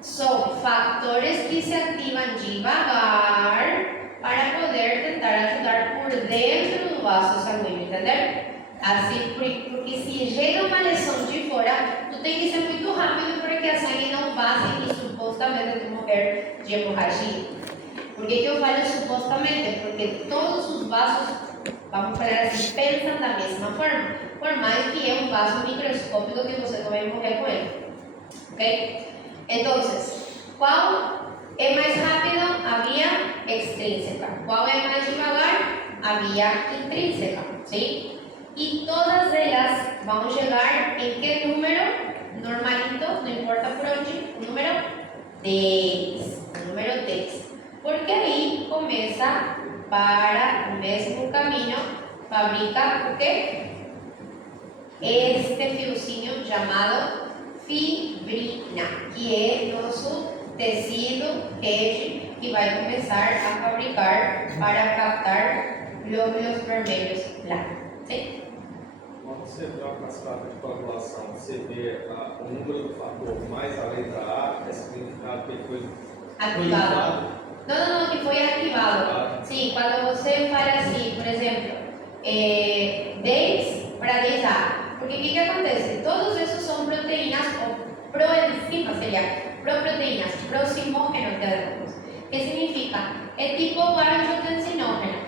são fatores que se ativam devagar para poder tentar ajudar por dentro do vaso sanguíneo, entendeu? Assim, porque se chega uma lesão de fora, tu tem que ser muito rápido porque a sangue não vaza e supostamente tu morrer de hemorragia. Por que eu falo supostamente? Porque todos os vasos, vamos falar assim, pensam da mesma forma, por mais que é um vaso microscópico que você não vai morrer com ele. Ok? Então, qual é mais rápido? A via extrínseca. Qual é mais devagar? A via intrínseca. Sim? E todas elas vão chegar em que número? Normalito, não importa por onde, o número 10. O número 10. Porque aí começa para o mesmo caminho, fabrica o quê? Este fiozinho chamado fibrina, que é nosso tecido rede que vai começar a fabricar para captar glóbulos vermelhos lá. Sim? Quando você vê uma cascata de coagulação, você vê o número do fator mais a letra A, é significado que ele foi Ativado. Não, que foi ativado. Sim, quando você fala assim, por exemplo, 10 para 10A. Porque o que acontece? Todos esses são proteínas, ou proenzimas, seria proproteínas, prosimógenos de átomos. Que significa? É tipo o angiotensinógeno.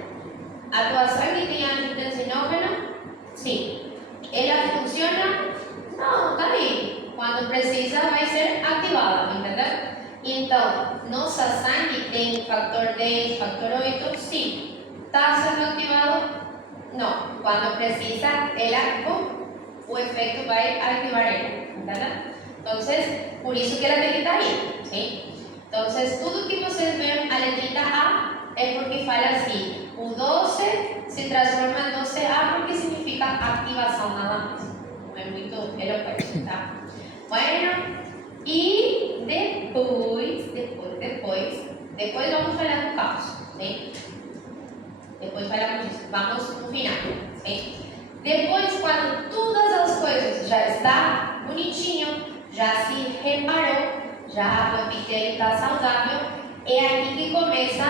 A tua sangue tem angiotensinógeno? Sim. Ela funciona? Não, tá aí. Quando precisa, vai ser ativada, entendeu? Então, nossa sangue tem fator 10, fator 8, sim. Está sendo ativado? Não. Quando precisa, ela, o efeito vai ativar ela, entendeu? Então, por isso que ela tem que estar aí, sim? Então, tudo que vocês veem a letrita A é porque fala assim, o 12 se transforma em 12A porque significa ativação nada mais. Não é muito eloquente, tá? Bueno, e depois vamos falar do caos, né? Depois falamos disso, vamos no final, né? Depois, quando todas as coisas já está bonitinho, já se reparou, já o epitélio está saudável, é aqui que começa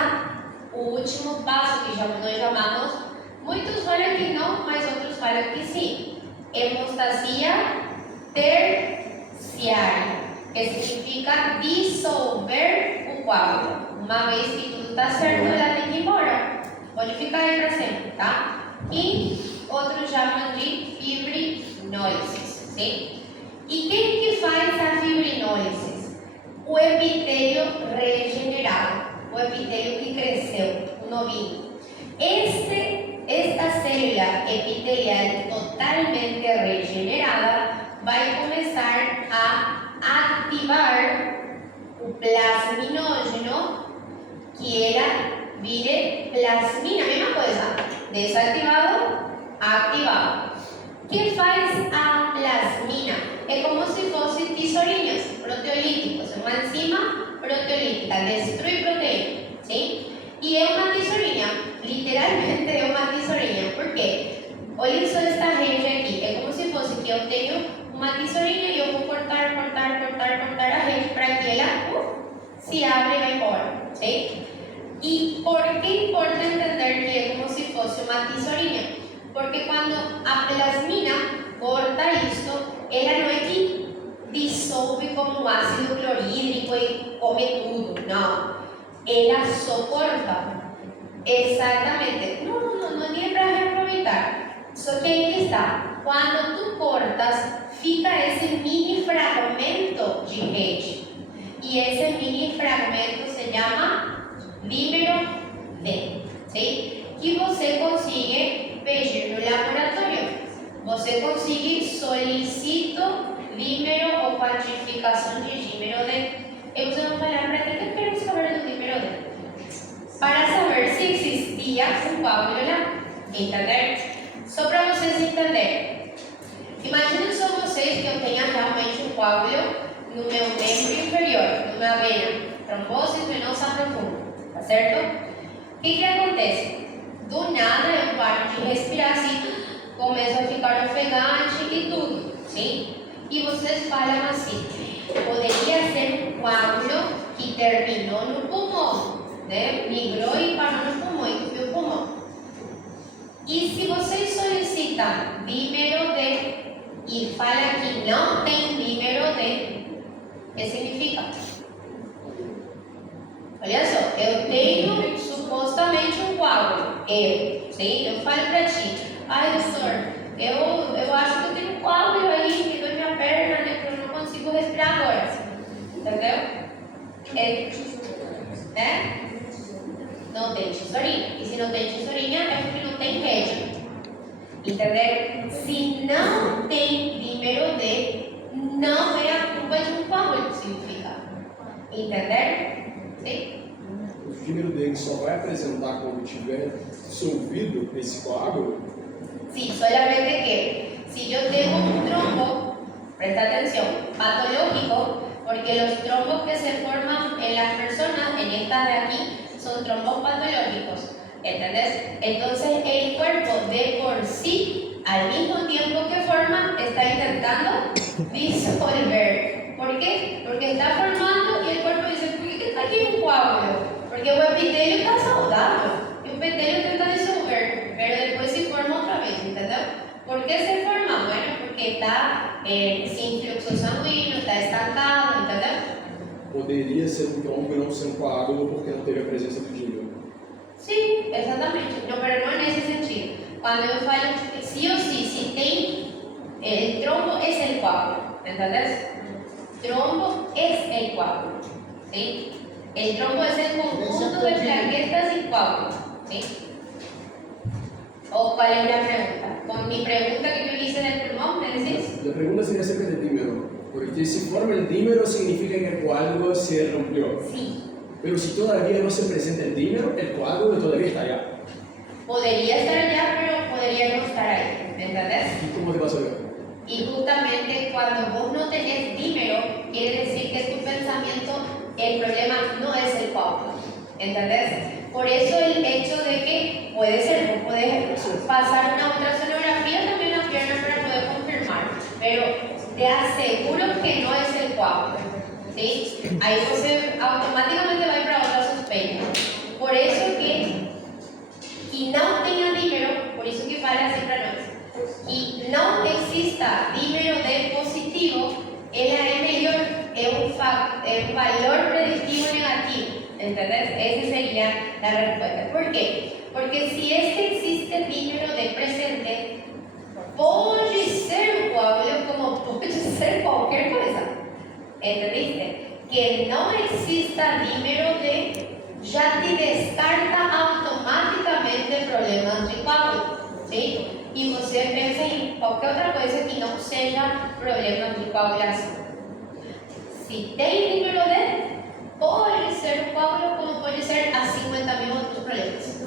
o último passo que nós chamamos, muitos falam que não, mas outros falam que sim, hemostasia terciária, que significa dissolver o coágulo. Uma vez que tudo está certo, ela tem que ir embora. Pode ficar aí para sempre, tá? E outros chamam de fibrinólise, sim? E quem que faz a fibrinólise? O epitélio regenerado, o epitélio que cresceu, o novinho. Esta célula epitelial totalmente regenerada vai começar a ativar o plasminógeno, que ela vire plasmina, mesma coisa, desativado, ativado. O que faz a plasmina? É como se fossem tesourinhos proteolíticos, uma enzima proteolítica, destrói proteína, sim? E é uma tesourinha, literalmente é uma tesourinha, por quê? Olhem só esta rede aqui, é como se fosse que eu tenho Daniela se abre mejor, ¿sí? ¿Y por qué importa entender que es como si fuese una tesourinha? Porque cuando a plasmina corta esto, ela não é que dissolve como um ácido clorídrico e come tudo, não. Ela só corta. Exatamente. Não é para reaproveitar. Só que aí está. Quando tu cortas, fica esse mini fragmento de rede. E esse mini fragmento se chama dímero D, ¿sí? Que você consegue pedir no laboratório. Você consegue solicito dímero ou quantificação de dímero D. Eu uso uma palavra que eu quero saber do dímero D. Para saber se existia um coágulo lá. Entender? Só para vocês entenderem. Imaginem só vocês que eu tenha realmente um coágulo no meu membro inferior, numa vena, trombose venosa profunda, tá certo? O que acontece? Do nada eu paro de respirar assim, começo a ficar ofegante e tudo, sim? E vocês falam assim, poderia ser um coágulo que terminou no pulmão, né? Migrou e parou no pulmão, entupiu o pulmão. E se vocês solicitam dímero D e fala que não tem dímero D, o que significa? Olha só, eu tenho supostamente um coágulo, eu falo para ti, ai doutor, eu acho que eu tenho um coágulo aí, que dói minha perna, né, que eu não consigo respirar agora, entendeu? Não tem tesourinha, e se não tem tesourinha é porque não tem rede, entendeu? Se não tem dímero D, não é a culpa de um coágulo, significa, entender? Sim? O dímero D só vai apresentar quando tiver dissolvido esse coágulo? Sí, solamente que si yo tengo un trombo, presta atención, patológico, porque los trombos que se forman en las personas, en estas de aquí, son trombos patológicos, ¿entendés? Entonces el cuerpo de por sí, al mismo tiempo que forma, está intentando disolver. ¿Por qué? Porque está formando y el cuerpo dice, ¿por qué está aquí un coágulo? Porque el epitelio está saudável, y el epitelio intenta disolver, pero después se forma otra vez, ¿entendeu? ¿Por qué se forma? Bueno, porque está sin fluxo sanguíneo, está estancado, ¿entendeu? Poderia ser um trombo e não ser um coágulo porque não teve a presença do dímero. Sí, exactamente, no, pero no en ese sentido. Cuando yo falo, sí o sí, si tem, el trombo es el coágulo, ¿entendés? Trombo es el coágulo, ¿sí? El trombo es el conjunto de plaquetas y coágulos, ¿sí? ¿O cuál es la pregunta? Con mi pregunta que yo hice del pulmón, ¿me decís? La pregunta sería acerca del dímero, porque si forma el dímero significa que el coágulo se rompió. Sí. Pero si todavía no se presenta el dímero, el coágulo todavía está allá. Podría estar allá, pero podría no estar ahí, ¿me entendés? ¿Y cómo te vas a ver? Y justamente cuando vos no tenés dímero, quiere decir que tu pensamiento, el problema no es el coágulo, ¿entendés? Por eso el hecho de que puede ser, vos podés pasar una ultrasonografía también a la pierna para poder confirmar, pero te aseguro que no es el coágulo, ¿sí? Ahí você automáticamente va para otra sospecha. Por eso que no tenga dímero, por eso que fala así para nós, que não exista dímero D positivo, ela é melhor, é um valor predictivo negativo, ¿entendés? Esa sería la respuesta. ¿Por qué? Porque si es que existe dímero D presente, pode ser un coágulo como pode ser cualquier cosa, ¿entendiste? Que no exista dímero D ya te descarta automáticamente problemas de coágulo, ¿sí? Y você pensa em qualquer outra coisa que não seja problema de coagulação. Se tem dímero D, pode ser um coágulo como pode ser a 50.000 outros problemas.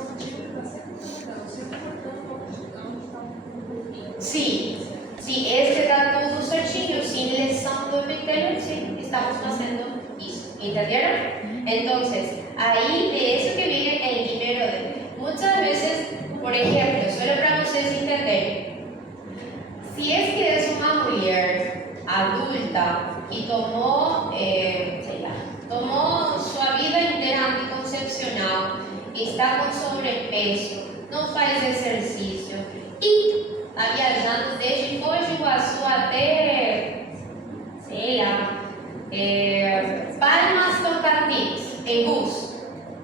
Sim, se este está tudo certinho, sem lesão do epitelio, sim, estamos fazendo isso. ¿Entendieron? Entonces, ahí de eso que viene el dímero D. Muchas veces, por ejemplo, solo para ustedes entender, si es que es una mujer adulta y tomó, sei lá, está com sobrepeso, não faz exercício e está viajando desde Foz do Iguaçu até, sei lá, Palmas Tocantins, em bus.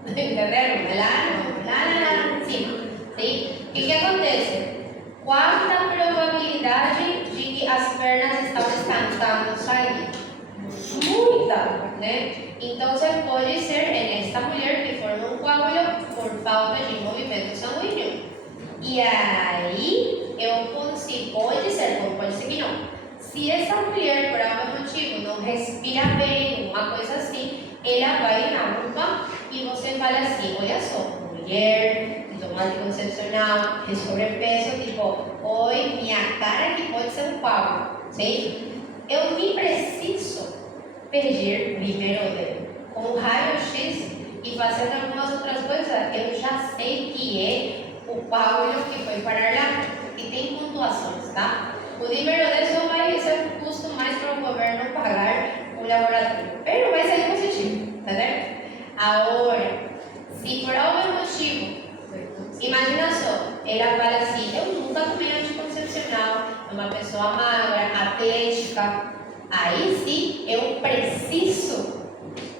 Entenderam? Lá em cima. Sim? O que acontece? Qual a probabilidade de que as pernas estão estancando sangue? Muita, né? Então, pode ser em esta mulher que forma um coágulo por falta de movimento sanguíneo. E aí, pode ser, como pode ser que não. Se essa mulher, por algum motivo, não respira bem, uma coisa assim, ela vai na UPA e você fala assim, olha só, mulher, de toma anticoncepcional, de sobrepeso, tipo, oi, minha cara que pode ser um coágulo, sim? Eu nem preciso pedir primeiro com raio-x e fazer algumas outras coisas, eu já sei que é o coágulo que foi parar lá, e tem pontuações, tá? O dímero só vai ser um custo mais para o governo pagar o laboratório, mas vai ser positivo, entendeu? Agora, se por algum motivo, imagina só, ela fala assim, eu nunca tomei anticoncepcional, é uma pessoa magra, atlética, aí sim eu preciso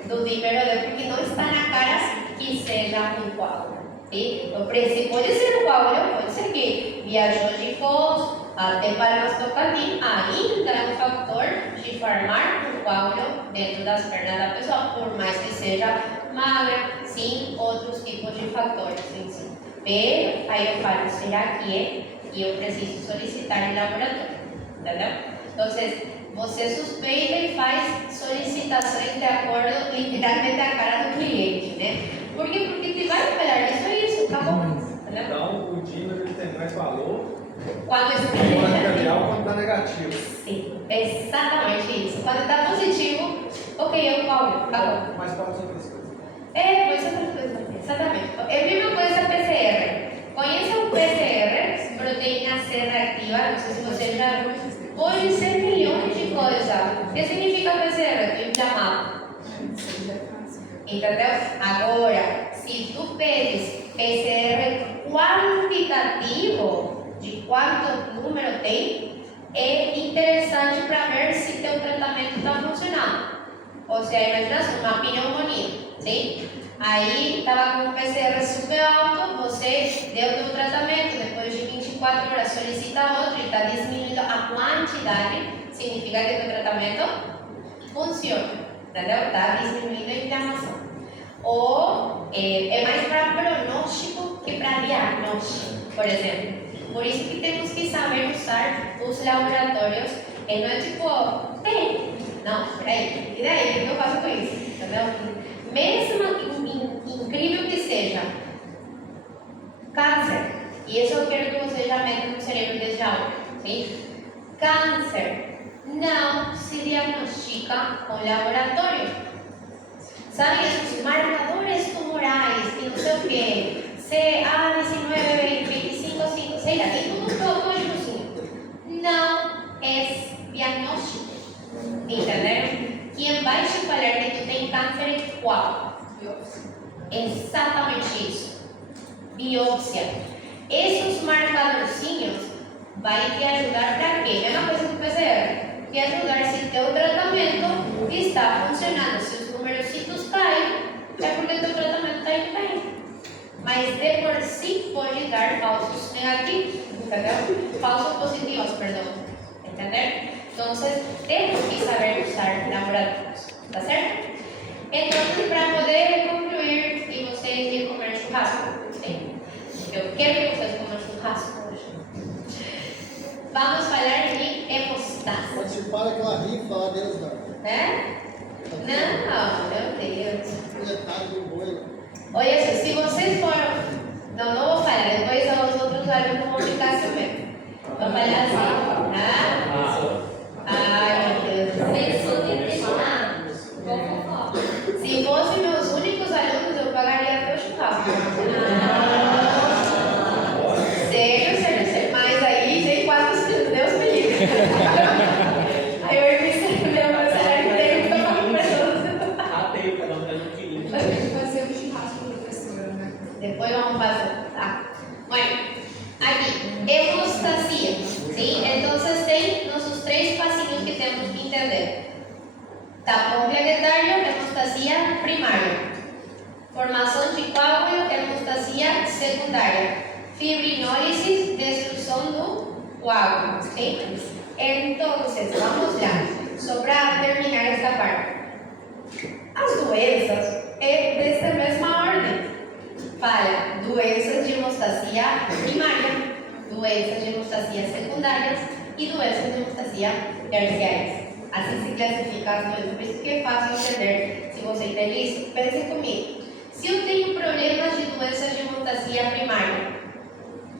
do dímero porque não está na cara que seja um coágulo. Eu preciso, pode ser um coágulo, pode ser que viajou de Foz até Palmas Tocantins, ainda é um fator de formar um coágulo dentro das pernas da pessoa, por mais que seja magra, sim, outros tipos de fatores em si. Mas aí eu falo, será que é? E eu preciso solicitar em laboratório, entendeu? Então, você suspeita e faz solicitações de acordo literalmente a cara do cliente, né? Por quê? Porque te vai falar isso, acabou. Entendeu? Então, o dímero ele tem mais valor Quando quando é real, quando está negativo. Sim, exatamente isso. Quando está positivo, ok, eu cobro, acabou. Mas para as outras coisas. Pode ser outra coisa também, exatamente. É a mesma coisa PCR. Conheça o PCR, proteína C reativa, não sei se você já viu. Pode ser milhões de coisas. O que significa PCR? Inflamado. Entendeu? Agora, se tu pedes PCR quantitativo, de quanto número tem, é interessante para ver se teu tratamento está funcionando. Ou seja, imagina uma pneumonia, sim? Aí estava com um PCR super alto, você deu teu tratamento, depois de 24 horas solicita outro e está diminuindo a quantidade, significa que teu tratamento funciona, entendeu? Está diminuindo a inflamação. Ou é mais para pronóstico que para diagnóstico, por exemplo. Por isso que temos que saber usar os laboratórios. E não é tipo, tem. Não, peraí. E daí, o que eu faço com isso? Entendeu? Mesmo incrível que seja, câncer. E isso eu quero que você já meta no cérebro desde agora. Sim? Câncer não se diagnostica com laboratório. Sabe, esses marcadores tumorais, que não sei o quê, CA19, 20, 25, 5, sei lá, tem tudo códigozinho. Não é diagnóstico. Entenderam? Quem vai te falar que tu tem câncer é qual? Biópsia. Exatamente isso. Biópsia. Esses marcadorzinhos vai te ajudar para quê? É uma coisa do PCR. Te ajudar se teu tratamento está funcionando. Se os numerocitos caem, é porque teu tratamento está indo bem. Mas de por si pode dar falsos negativos, entendeu? Falsos positivos, perdão. Entendeu? Então, temos que saber usar laboratórios, tá certo? Então, para poder concluir e vocês irem comer churrasco, sim? Eu quero que vocês comam churrasco hoje. Vamos falar de hemostasia. Participar daquela rifa lá deles, não. É? Não, meu Deus. Detalhe do boi. Olha só, se vocês foram. Não vou falar, depois os outros alunos vão ficar sabendo. Vou falar assim, tá? Ai, meu Deus. Se fossem meus únicos alunos, eu pagaria até o churrasco. Sério. Mas aí, tem quase Deus me livre. Aí eu pensei, meu salário que tem que tomar com pessoas. Pelo menos um quilinho. A gente vai fazer um churrasco com a professora, né? Depois hemostasia primária, formação de coágulo, hemostasia secundária, fibrinólise, destrução do coágulo. ¿Sí? Entonces, vamos lá, só para terminar esta parte. As doenças é desta mesma ordem. Fala, doenças de hemostasia primária, doenças de hemostasia secundárias e doenças de hemostasia terciárias. Assim se classifica as doenças, por isso que é fácil entender se você tem isso. Pense comigo. Se eu tenho problemas de doenças de hemostasia primária,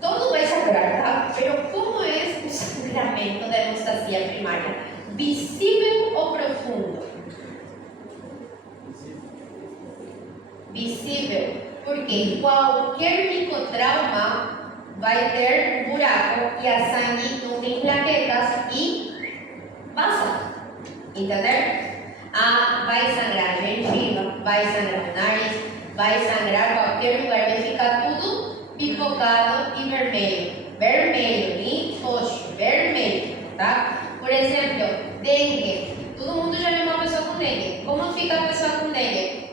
todo vai sangrar, tá? Pero como é o sangramento da hemostasia primária? Visível ou profundo? Visível, porque qualquer microtrauma vai ter um buraco e a sangue não tem plaquetas e passa. Entendeu? Vai sangrar a gengiva, vai sangrar o nariz, vai sangrar qualquer lugar, vai ficar tudo pipocado e vermelho. Vermelho e roxo, vermelho, tá? Por exemplo, dengue. Todo mundo já viu uma pessoa com dengue. Como fica a pessoa com dengue?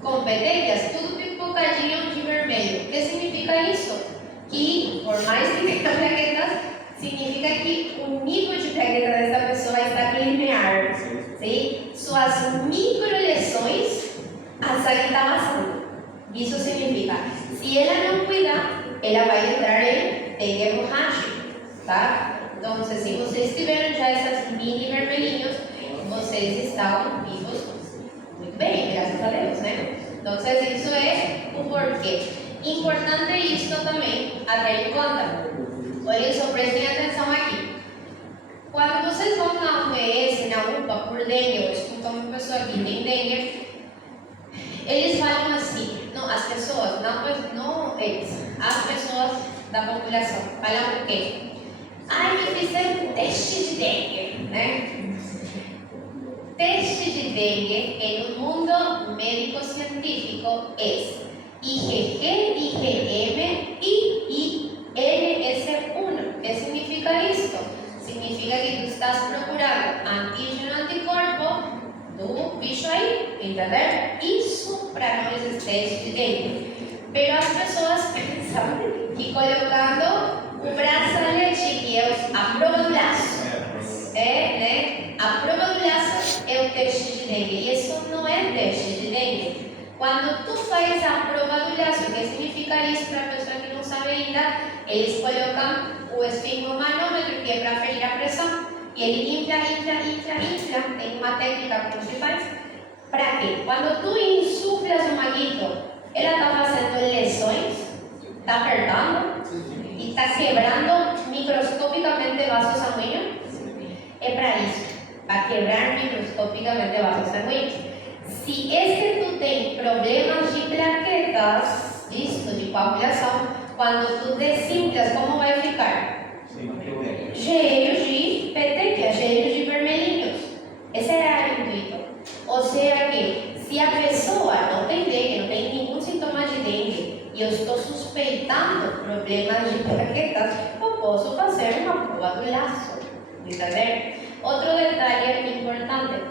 Com petequias, tudo pipocadinho de vermelho. O que significa isso? Que, por mais que tenha plaquetas, significa que o nível de plaqueta dessa pessoa está linear. ¿Sí? Suas microlesões, a sangue está vazando. Isso significa, se ela não cuidar, ela vai entrar em dengue hemorrágica, tá? Então, se vocês tiveram já essas mini vermelhinhos, vocês estão vivos muito bem, graças a Deus, né? Então, isso é o porquê. Importante isto também a ter em conta. Olhem só, prestem atenção aqui. Quando vocês vão na UBS, na UPA, por dengue, ou escutam uma pessoa que tem dengue, eles falam assim, não, as pessoas, não eles, as pessoas da população, falam o quê? Ai, me fizeram teste de dengue, né? Teste de dengue no mundo médico-científico é IgG, IgM e INS1. ¿Qué significa esto? Significa que tú estás procurando antígeno anticorpo do bicho aí, entendeu? Isso para nós é teste de dengue. Pero as pessoas pensam que colocando o braçalete, que é a prova do laço, né? A prova do laço é o teste de dengue. E isso não é teste de dengue. Quando tu faz a prova do laço, o que significa isso para a pessoa que não sabe ainda? Eles colocam o esfigmomanômetro, que é para ferir a pressão, e ele infla. Tem uma técnica que se faz. Para quê? Quando tu insuflas o manguito, ela está fazendo lesões, está apertando e está quebrando microscopicamente vasos sanguíneos. É para isso, para quebrar microscopicamente vasos sanguíneos. Se é que tu tem problemas de plaquetas, isto de coagulação, quando tu desinflas, como vai ficar? Cheios de petequias, cheios de vermelhinhos. Esse era o intuito. Ou seja que, se a pessoa não tem dengue, não tem nenhum sintoma de dengue, e eu estou suspeitando problemas de plaquetas, eu posso fazer uma prova do laço. Entendeu? Outro detalhe importante.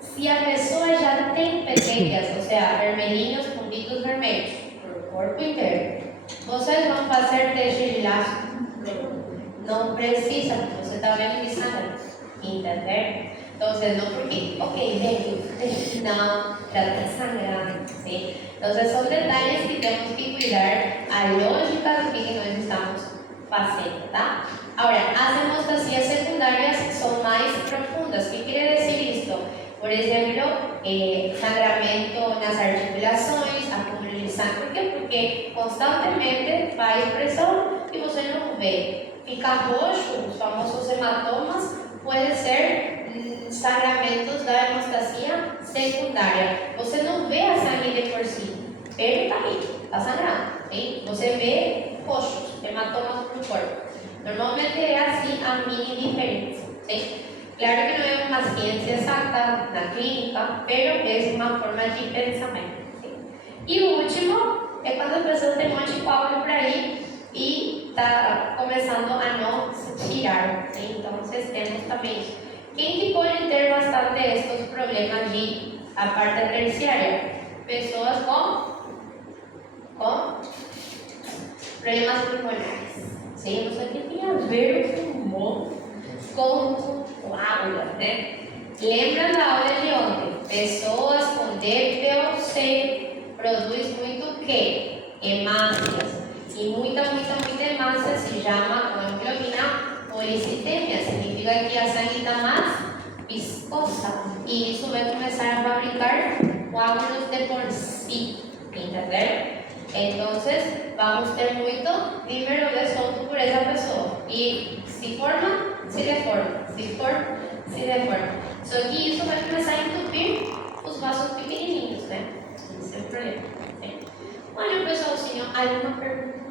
Se a pessoa já tem petequias, ou seja, vermelhinhos, pontitos vermelhos, por corpo inteiro, vocês vão fazer teste de laço? Não precisa, porque você está vendo que sangra. Entendeu? Então, não porque, ok, dengue, não, já está sangrando, ¿sí? Então, são detalhes que temos que cuidar, a lógica do que nós estamos fazendo, tá? Agora, as hemostasias secundárias são mais profundas. O que quer dizer isto? Por exemplo, sangramento nas articulações, acúmulo de sangue. Por quê? Porque constantemente faz pressão e você não vê. Fica roxo, os famosos hematomas, pode ser sangramentos da hemostasia secundária. Você não vê a sangue de por si, ele está aí, está sangrando. Hein? Você vê roxos, hematomas no corpo. Normalmente é assim a mini diferença. Sim? Claro que não é uma ciência exata na clínica, pero é uma forma de pensamento. Sim? E o último é quando a pessoa tem um monte de coágulo por aí e está começando a não se tirar. Sim? Então, temos também isso. Quem que pode ter bastante estes problemas de a parte terciária, pessoas com problemas pulmonares. Sim, isso aqui tem a ver com pulmão, com coágulas, né? Lembra da aula de ontem? Pessoas com DPOC produz muito o quê? Hemácias. E muita hemácia se chama hemoglobina policitêmia. Significa que a sangue está mais viscosa. E isso vai começar a fabricar coágulos de por sí. ¿Entenderam? Entonces, vamos a ter muito dímero de solto por essa pessoa. E se forma, se deforma. Se forma, se deforma. Só que isso vai começar a entupir os vasos pequenininhos, né? Esse é o problema. Né? Olha, pessoal, senhor, alguma pergunta?